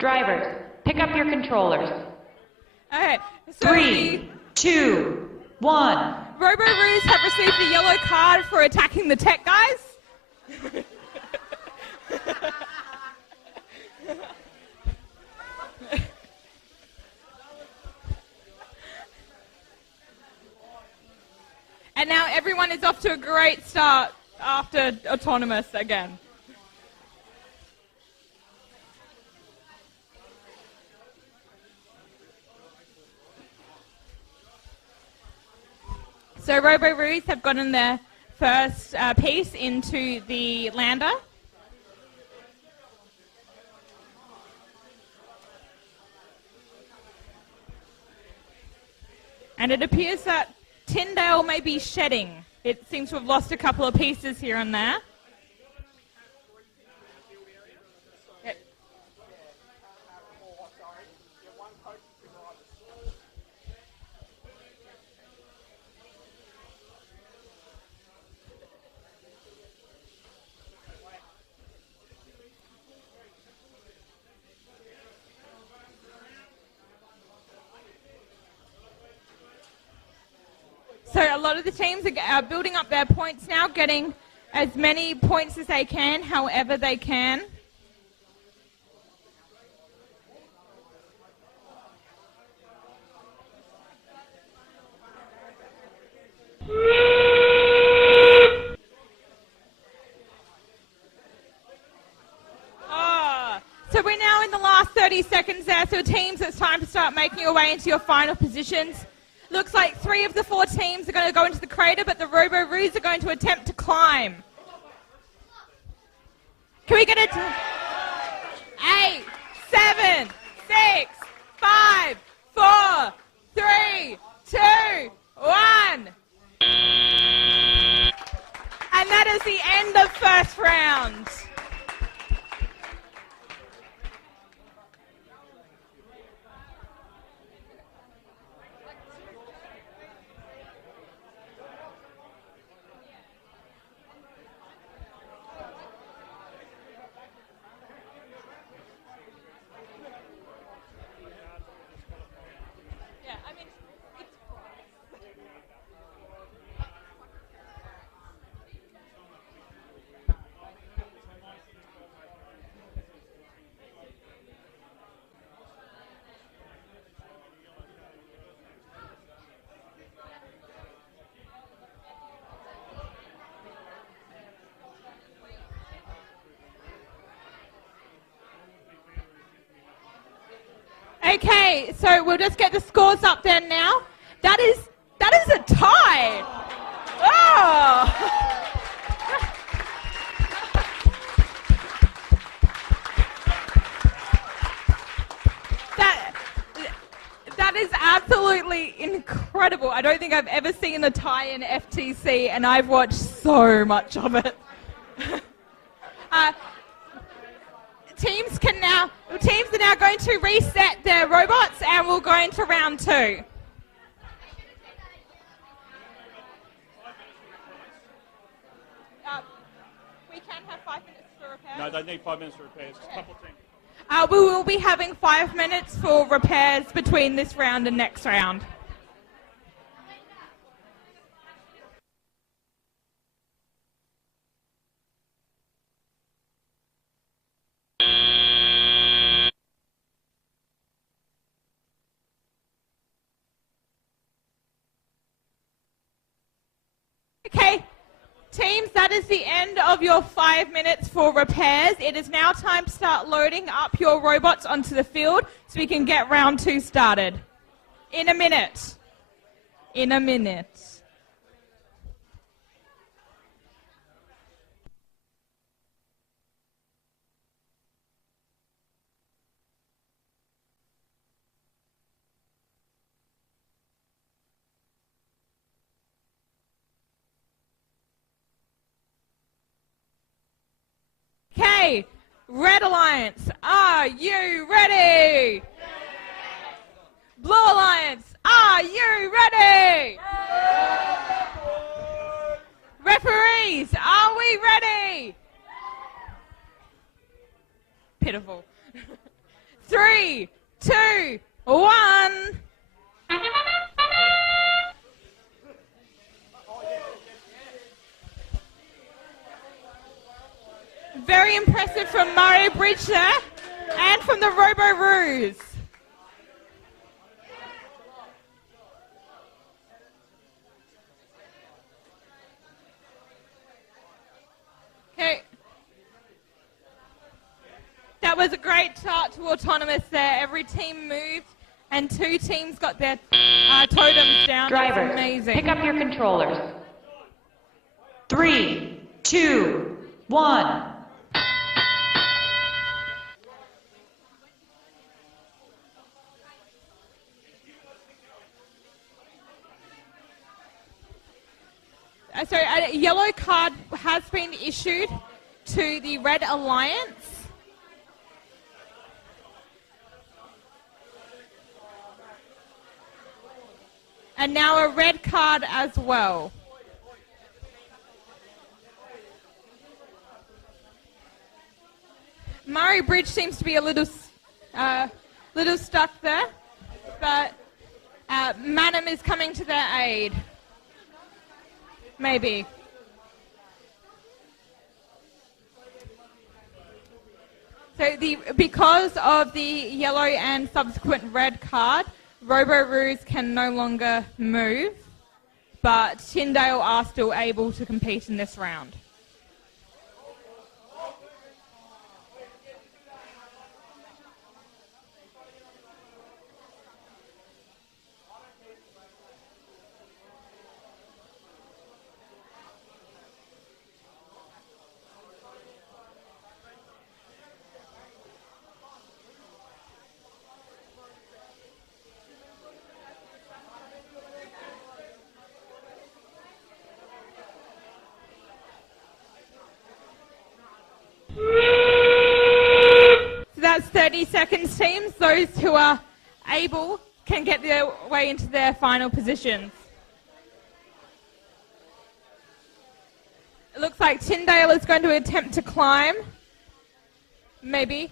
Drivers, pick up your controllers. Okay, so 3, 2, 1. Rover Ruckus have received a yellow card for attacking the tech guys. And now everyone is off to a great start after autonomous again. So Rover Ruckus have gotten their first piece into the lander. And it appears that Tyndale may be shedding. It seems to have lost a couple of pieces here and there. So a lot of the teams are building up their points now, getting as many points as they can, however they can. So we're now in the last 30 30 seconds there, so teams, it's time to start making your way into your final positions. Looks like 3 of the 4 teams are going to go into the crater, but the Rover Roos are going to attempt to climb. Can we get it? 8, 7, 6, 5, 4, 3, 2, 1. And that is the end of first round. Okay, so we'll just get the scores up there now. That is a tie. Oh! That is absolutely incredible. I don't think I've ever seen a tie in FTC, and I've watched so much of it. Teams are now going to reset their robots, and we'll go into round 2. We can have 5 minutes for repairs. No, they need 5 minutes for repairs. Okay. Couple teams. We will be having 5 minutes for repairs between this round and next round. Okay, teams, that is the end of your 5 minutes for repairs. It is now time to start loading up your robots onto the field so we can get round 2 started. In a minute. In a minute. Okay, Red Alliance, are you ready? Yes. Blue Alliance, are you ready? Yes. Referees, are we ready? Pitiful. 3, 2, 1. Very impressive from Murray Bridge there, and from the Rover Roos. Okay. That was a great start to autonomous there. Every team moved, and 2 teams got their totems down. Drivers, amazing. pick up your controllers. 3, 2, 1. So a yellow card has been issued to the Red Alliance. And now a red card as well. Murray Bridge seems to be a little stuck there, but Madam is coming to their aid. Maybe. So because of the yellow and subsequent red card, Rover Roos can no longer move, but Tyndale are still able to compete in this round. 30 seconds, teams. Those who are able can get their way into their final positions. It looks like Tyndale is going to attempt to climb. Maybe.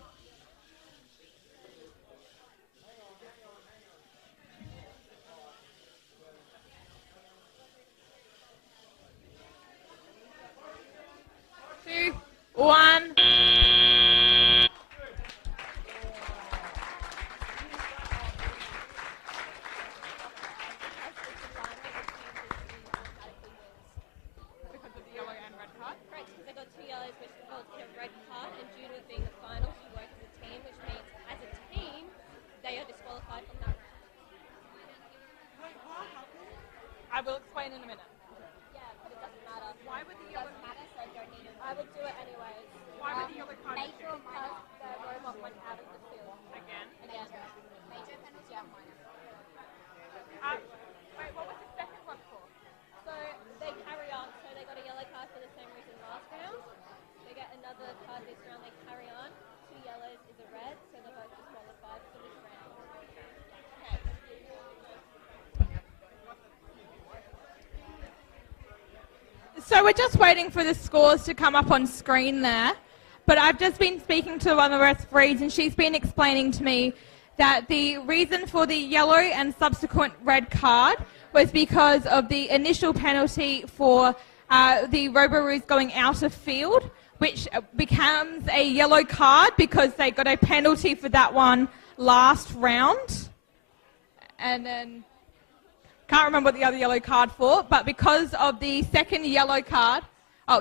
Two, one. Because of the yellow and red card? Correct, because they got 2 yellows, which resulted in a red card, and due to it being the finals, you work as a team, which means as a team, they are disqualified from that round. I will explain in a minute. Yeah, but it doesn't matter. Why would the yellow... Doesn't matter, so I don't need it. I would do it anyways. Why would the yellow card... Major or minor? The robot went out of the field. Again? Again. Major penalty, yeah, minor. Wait, what was the second one for? So they carry on. So they got a yellow card for the same reason last round. They get another card this round. They carry on. 2 yellows is a red, so they're both disqualified for this round. Okay. So we're just waiting for the scores to come up on screen there. But I've just been speaking to one of the referees, and she's been explaining to me that the reason for the yellow and subsequent red card was because of the initial penalty for the Rover Ruckus going out of field, which becomes a yellow card because they got a penalty for that one last round. And then, can't remember what the other yellow card for, but because of the second yellow card,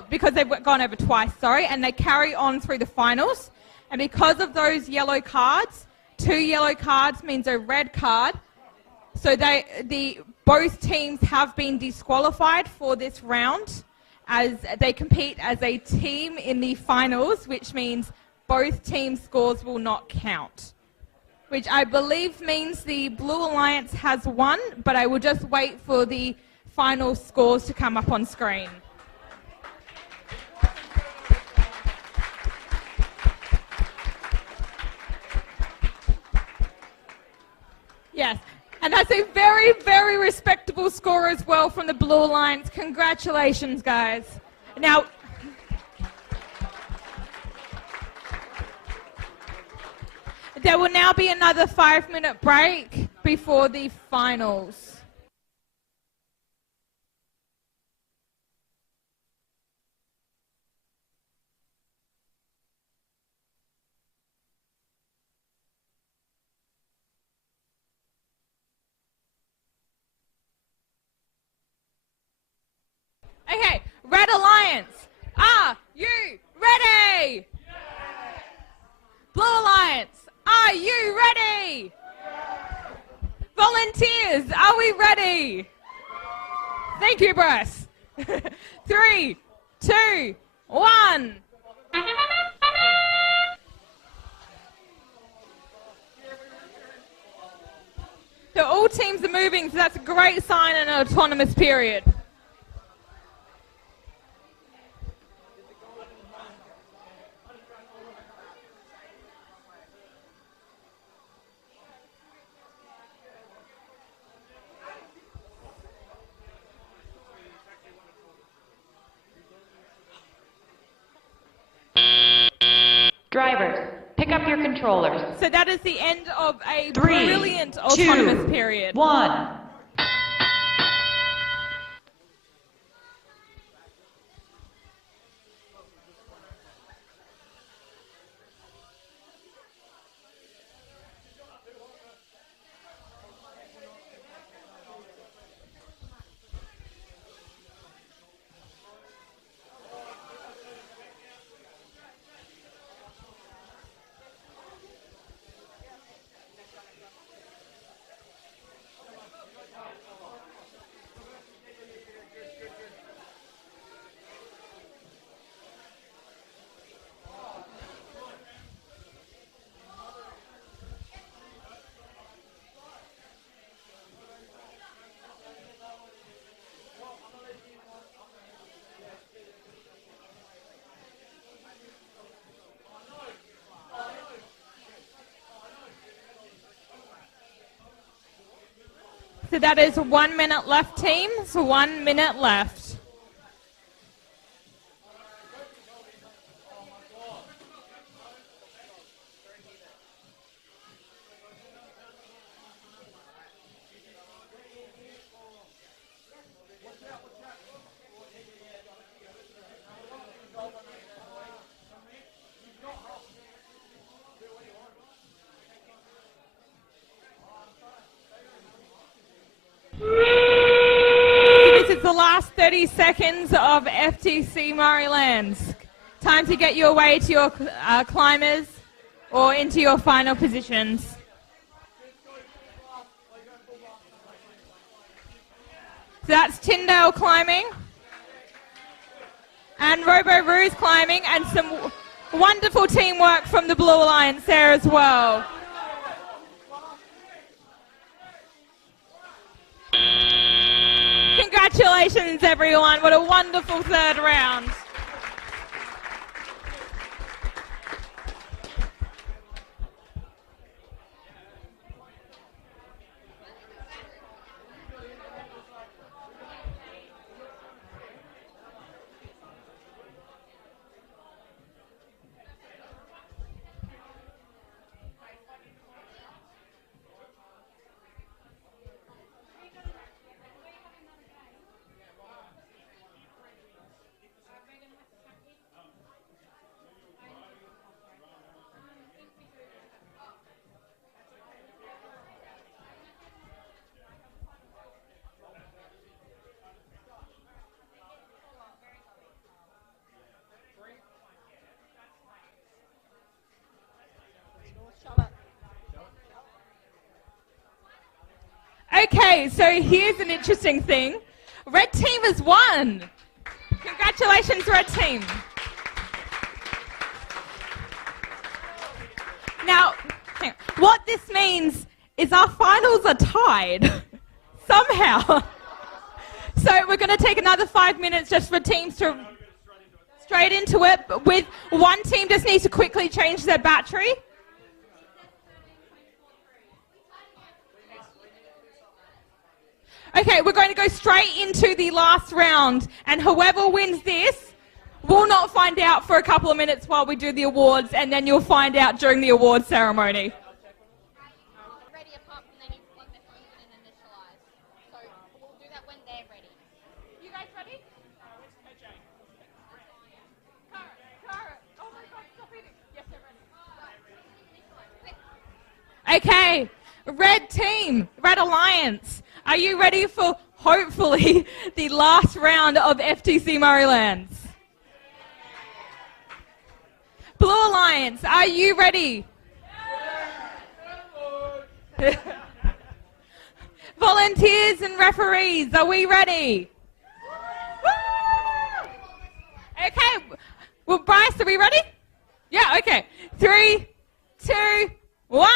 because they've gone over twice, and they carry on through the finals, and because of those yellow cards, 2 yellow cards means a red card. So both teams have been disqualified for this round as they compete as a team in the finals, which means both team scores will not count. Which I believe means the Blue Alliance has won, but I will just wait for the final scores to come up on screen. Yes, and that's a very, very respectable score as well from the Blue Alliance. Congratulations, guys. Now, there will now be another 5-minute break before the finals. Okay, Red Alliance, are you ready? Yes. Blue Alliance, are you ready? Yes. Volunteers, are we ready? Thank you, Bryce. 3, 2, 1. So all teams are moving, so that's a great sign in an autonomous period. Drivers, pick up your controllers. So that is the end of a 3, brilliant autonomous 2, period. 1. So that is 1 minute left, team. So 1 minute left. This is the last 30 seconds of FTC Murraylands. Time to get your way to your climbers or into your final positions. So that's Tyndale climbing and Rover Ruckus climbing, and some wonderful teamwork from the Blue Alliance there as well. Congratulations, everyone. What a wonderful third round. Okay, so here's an interesting thing. Red team has won. Congratulations, Red team. Now, what this means is our finals are tied somehow. So we're going to take another 5 minutes just for teams to straight into it. With one team just needs to quickly change their battery. Okay, we're going to go straight into the last round, and whoever wins this will not find out for a couple of minutes while we do the awards, and then you'll find out during the awards ceremony. Ready apart from they need to plug their phones in and initialize. So we'll do that when they're ready. You guys ready? Cara, oh my God, stop eating. Yes, they're ready. Okay, Red team, Red Alliance, are you ready for, hopefully, the last round of FTC Murraylands? Blue Alliance, are you ready? Volunteers and referees, are we ready? Okay, well, Bryce, are we ready? Yeah, okay. 3, 2, 1.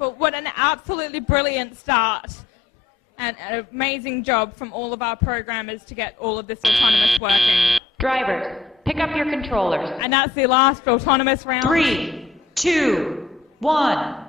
But what an absolutely brilliant start and an amazing job from all of our programmers to get all of this autonomous working. Drivers, pick up your controllers. And that's the last autonomous round. 3, 2, 1.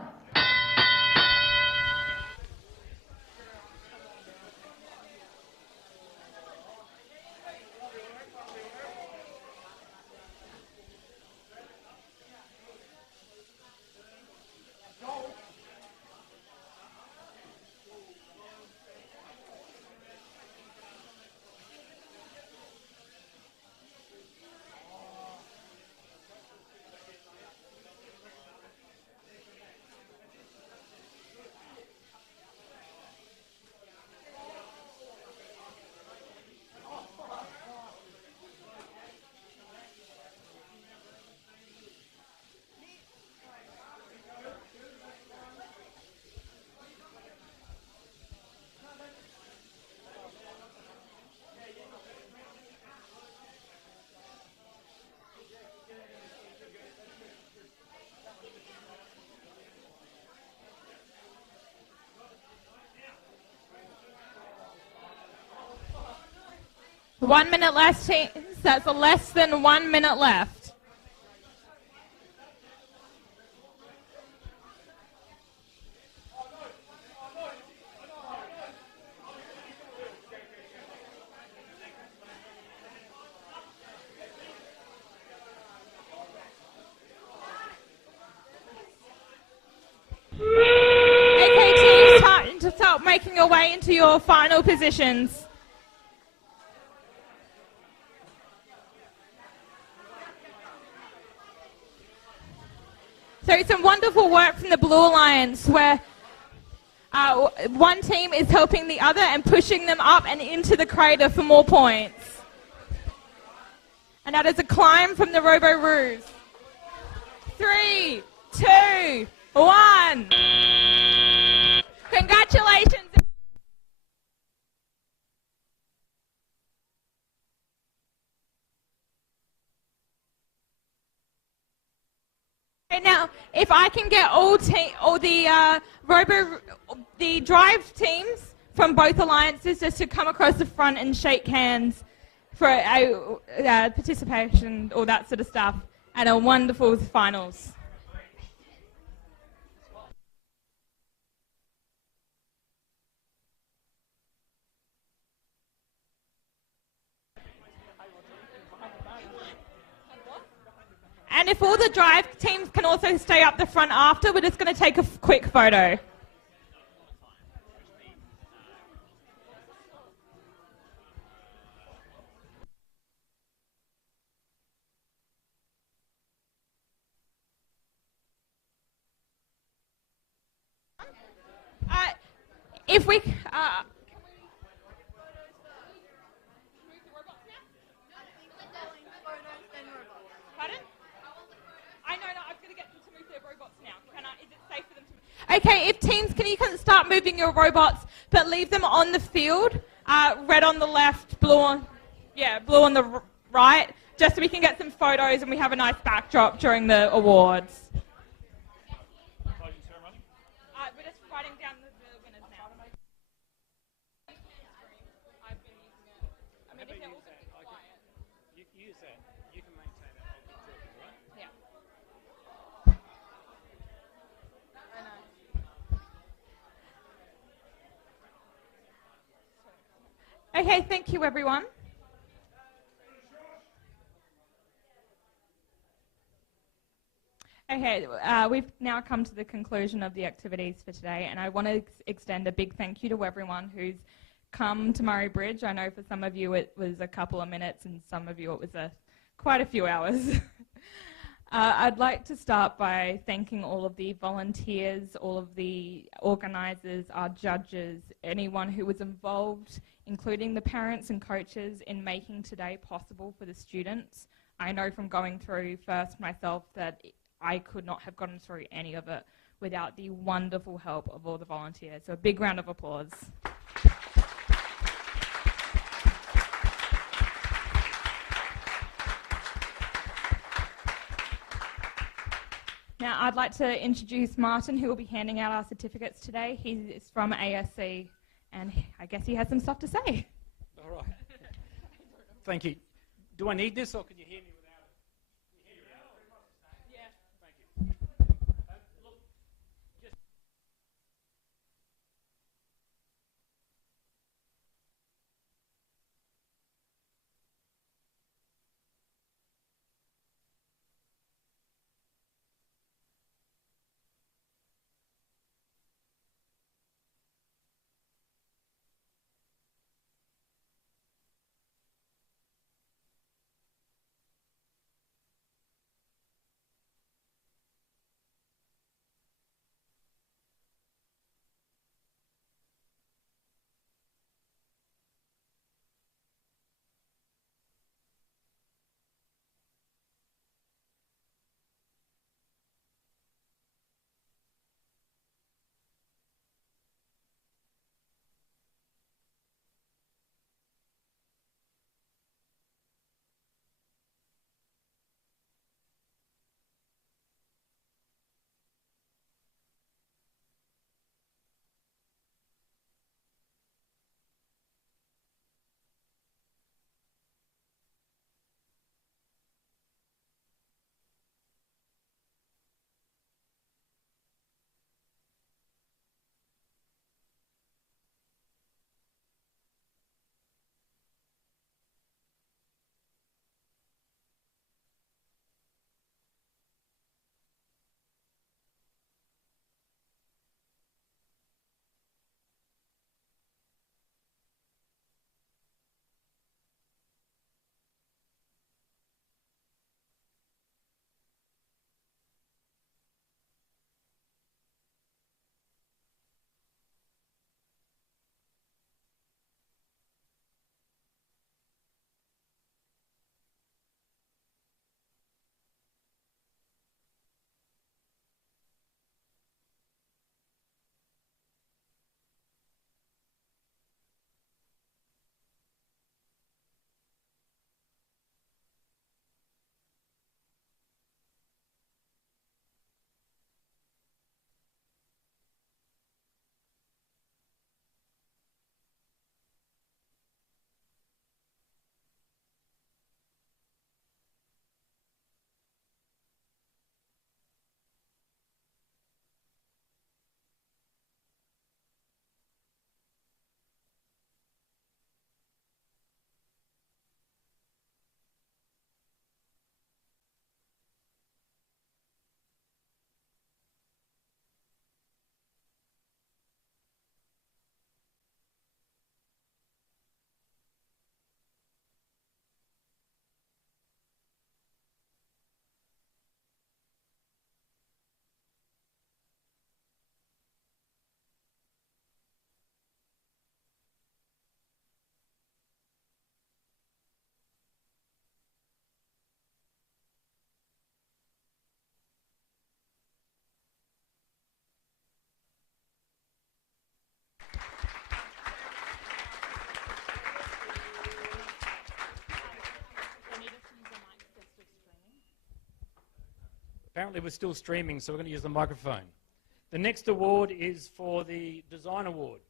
1 minute left, teams. That's less than 1 minute left. Okay, teams, time to start making your way into your final positions. So some wonderful work from the Blue Alliance where one team is helping the other and pushing them up and into the crater for more points. And that is a climb from the Rover Ruckus. 3, 2, 1. Congratulations. Okay, now, if I can get all the drive teams from both alliances just to come across the front and shake hands for participation, all that sort of stuff, and a wonderful finals. And if all the drive teams can also stay up the front after, we're just going to take a quick photo. If we... Pardon? I know, I'm going to get them to move their robots now. Is it safe for them to move? Okay, if teams, can you start moving your robots, but leave them on the field? Red on the left, blue on the right, just so we can get some photos and we have a nice backdrop during the awards. Closing ceremony. We're just writing down the winners now. I've been using it. I mean, if they're all going to be quiet. You use that. You can maintain that. I'll keep talking, right? Yeah. I know. Okay, thank you, everyone. Okay, we've now come to the conclusion of the activities for today, and I want to extend a big thank you to everyone who's come to Murray Bridge. I know for some of you it was a couple of minutes, and some of you it was quite a few hours. I'd like to start by thanking all of the volunteers, all of the organisers, our judges, anyone who was involved, including the parents and coaches, in making today possible for the students. I know from going through FIRST myself that I could not have gotten through any of it without the wonderful help of all the volunteers. So a big round of applause. Now I'd like to introduce Martin, who will be handing out our certificates today. He's from ASC, and I guess he has some stuff to say. All right. Thank you. Do I need this, or can you hear me without it? Can you hear me without it? Yeah. Thank you. Look, just... Apparently we're still streaming, so we're going to use the microphone. The next award is for the Design Award.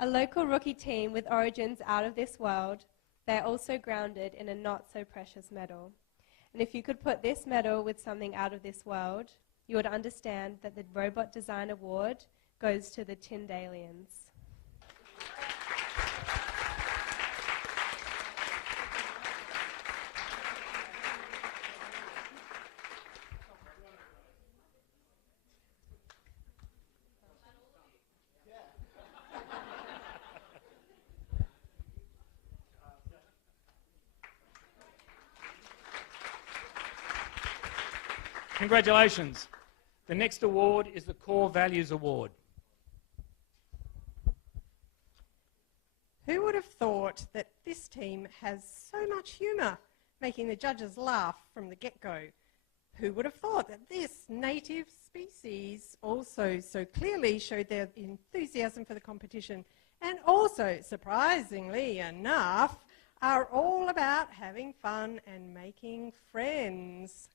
A local rookie team with origins out of this world, they're also grounded in a not-so-precious metal. And if you could put this metal with something out of this world, you would understand that the Robot Design Award goes to the Tyndalians. Congratulations. The next award is the Core Values Award. Who would have thought that this team has so much humour, making the judges laugh from the get-go? Who would have thought that this native species also so clearly showed their enthusiasm for the competition and also, surprisingly enough, are all about having fun and making friends?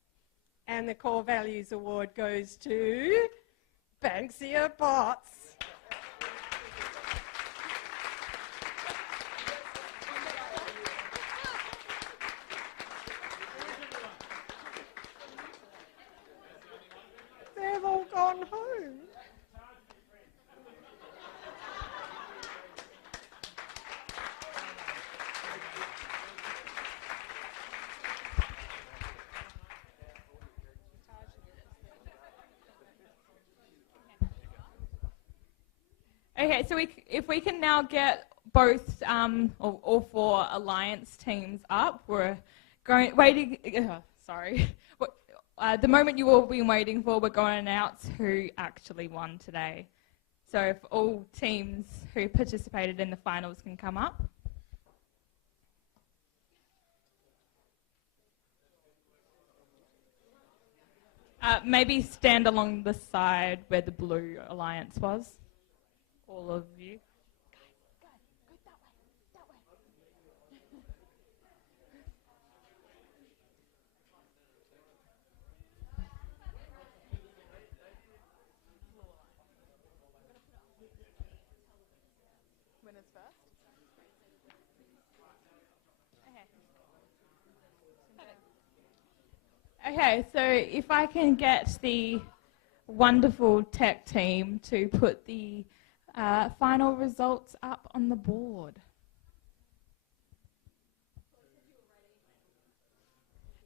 And the Core Values Award goes to Banksia Bots. They've all gone home. Okay, so if we can now get both or all four alliance teams up, we're waiting. Sorry, the moment you all been waiting for, we're going to announce who actually won today. So if all teams who participated in the finals can come up. Maybe stand along the side where the blue alliance was. All of you. Go that way. Winners first. Okay, so if I can get the wonderful tech team to put the final results up on the board.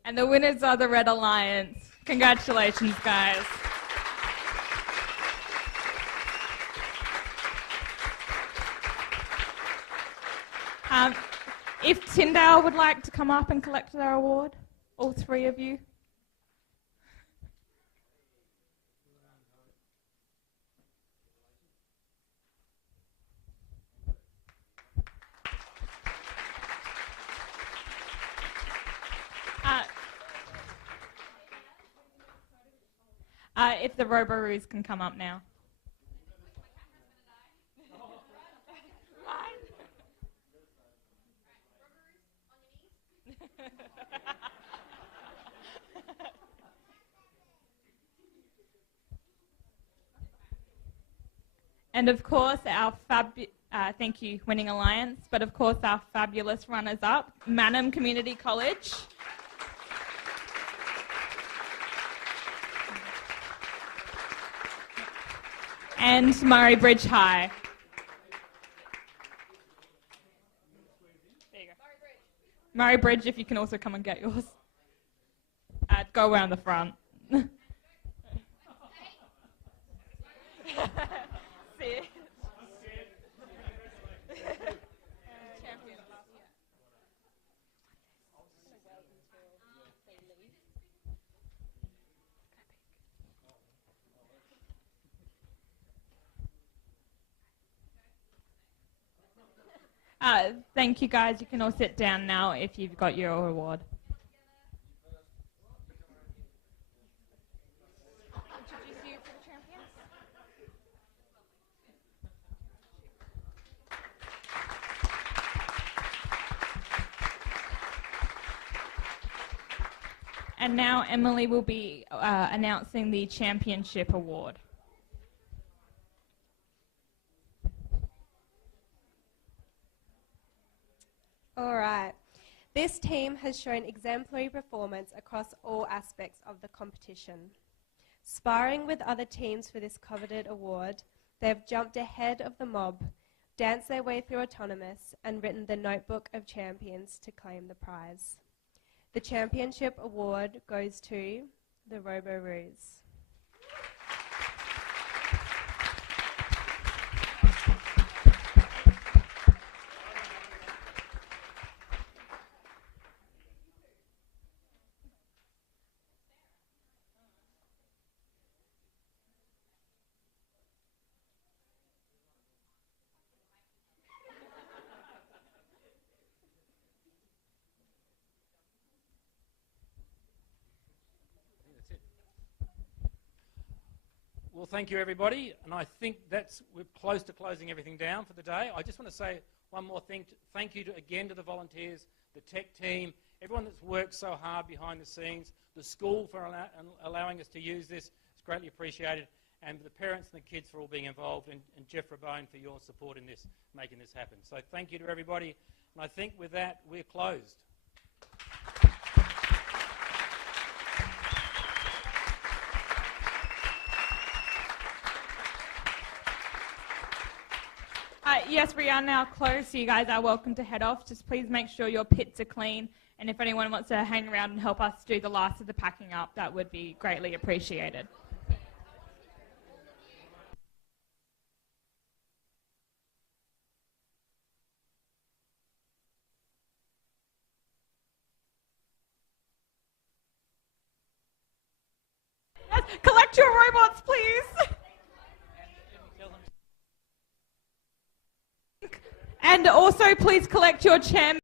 And the winners are the Red Alliance. Congratulations, guys. If Tyndale would like to come up and collect their award, all three of you. If the Roboroos can come up now. And of course, our thank you, Winning Alliance, but of course our fabulous runners-up, Mannum Community College. And Murray Bridge High. There you go. Murray Bridge, if you can also come and get yours. Go around the front. See it. Thank you, guys. You can all sit down now if you've got your award. Introduce you for the champions. And now Emily will be announcing the championship award. All right. This team has shown exemplary performance across all aspects of the competition. Sparring with other teams for this coveted award, they have jumped ahead of the mob, danced their way through autonomous, and written the notebook of champions to claim the prize. The championship award goes to the Rover Ruckus. Well, thank you, everybody. And I think we're close to closing everything down for the day. I just want to say one more thing. Thank you again to the volunteers, the tech team, everyone that's worked so hard behind the scenes, the school for allowing us to use this. It's greatly appreciated. And the parents and the kids for all being involved, and Jeff Rabone for your support in this, making this happen. So thank you to everybody. And I think with that, we're closed. Yes, we are now closed, so you guys are welcome to head off. Just please make sure your pits are clean, and if anyone wants to hang around and help us do the last of the packing up, that would be greatly appreciated. Yes, collect your robots, please! And also, please collect your chair.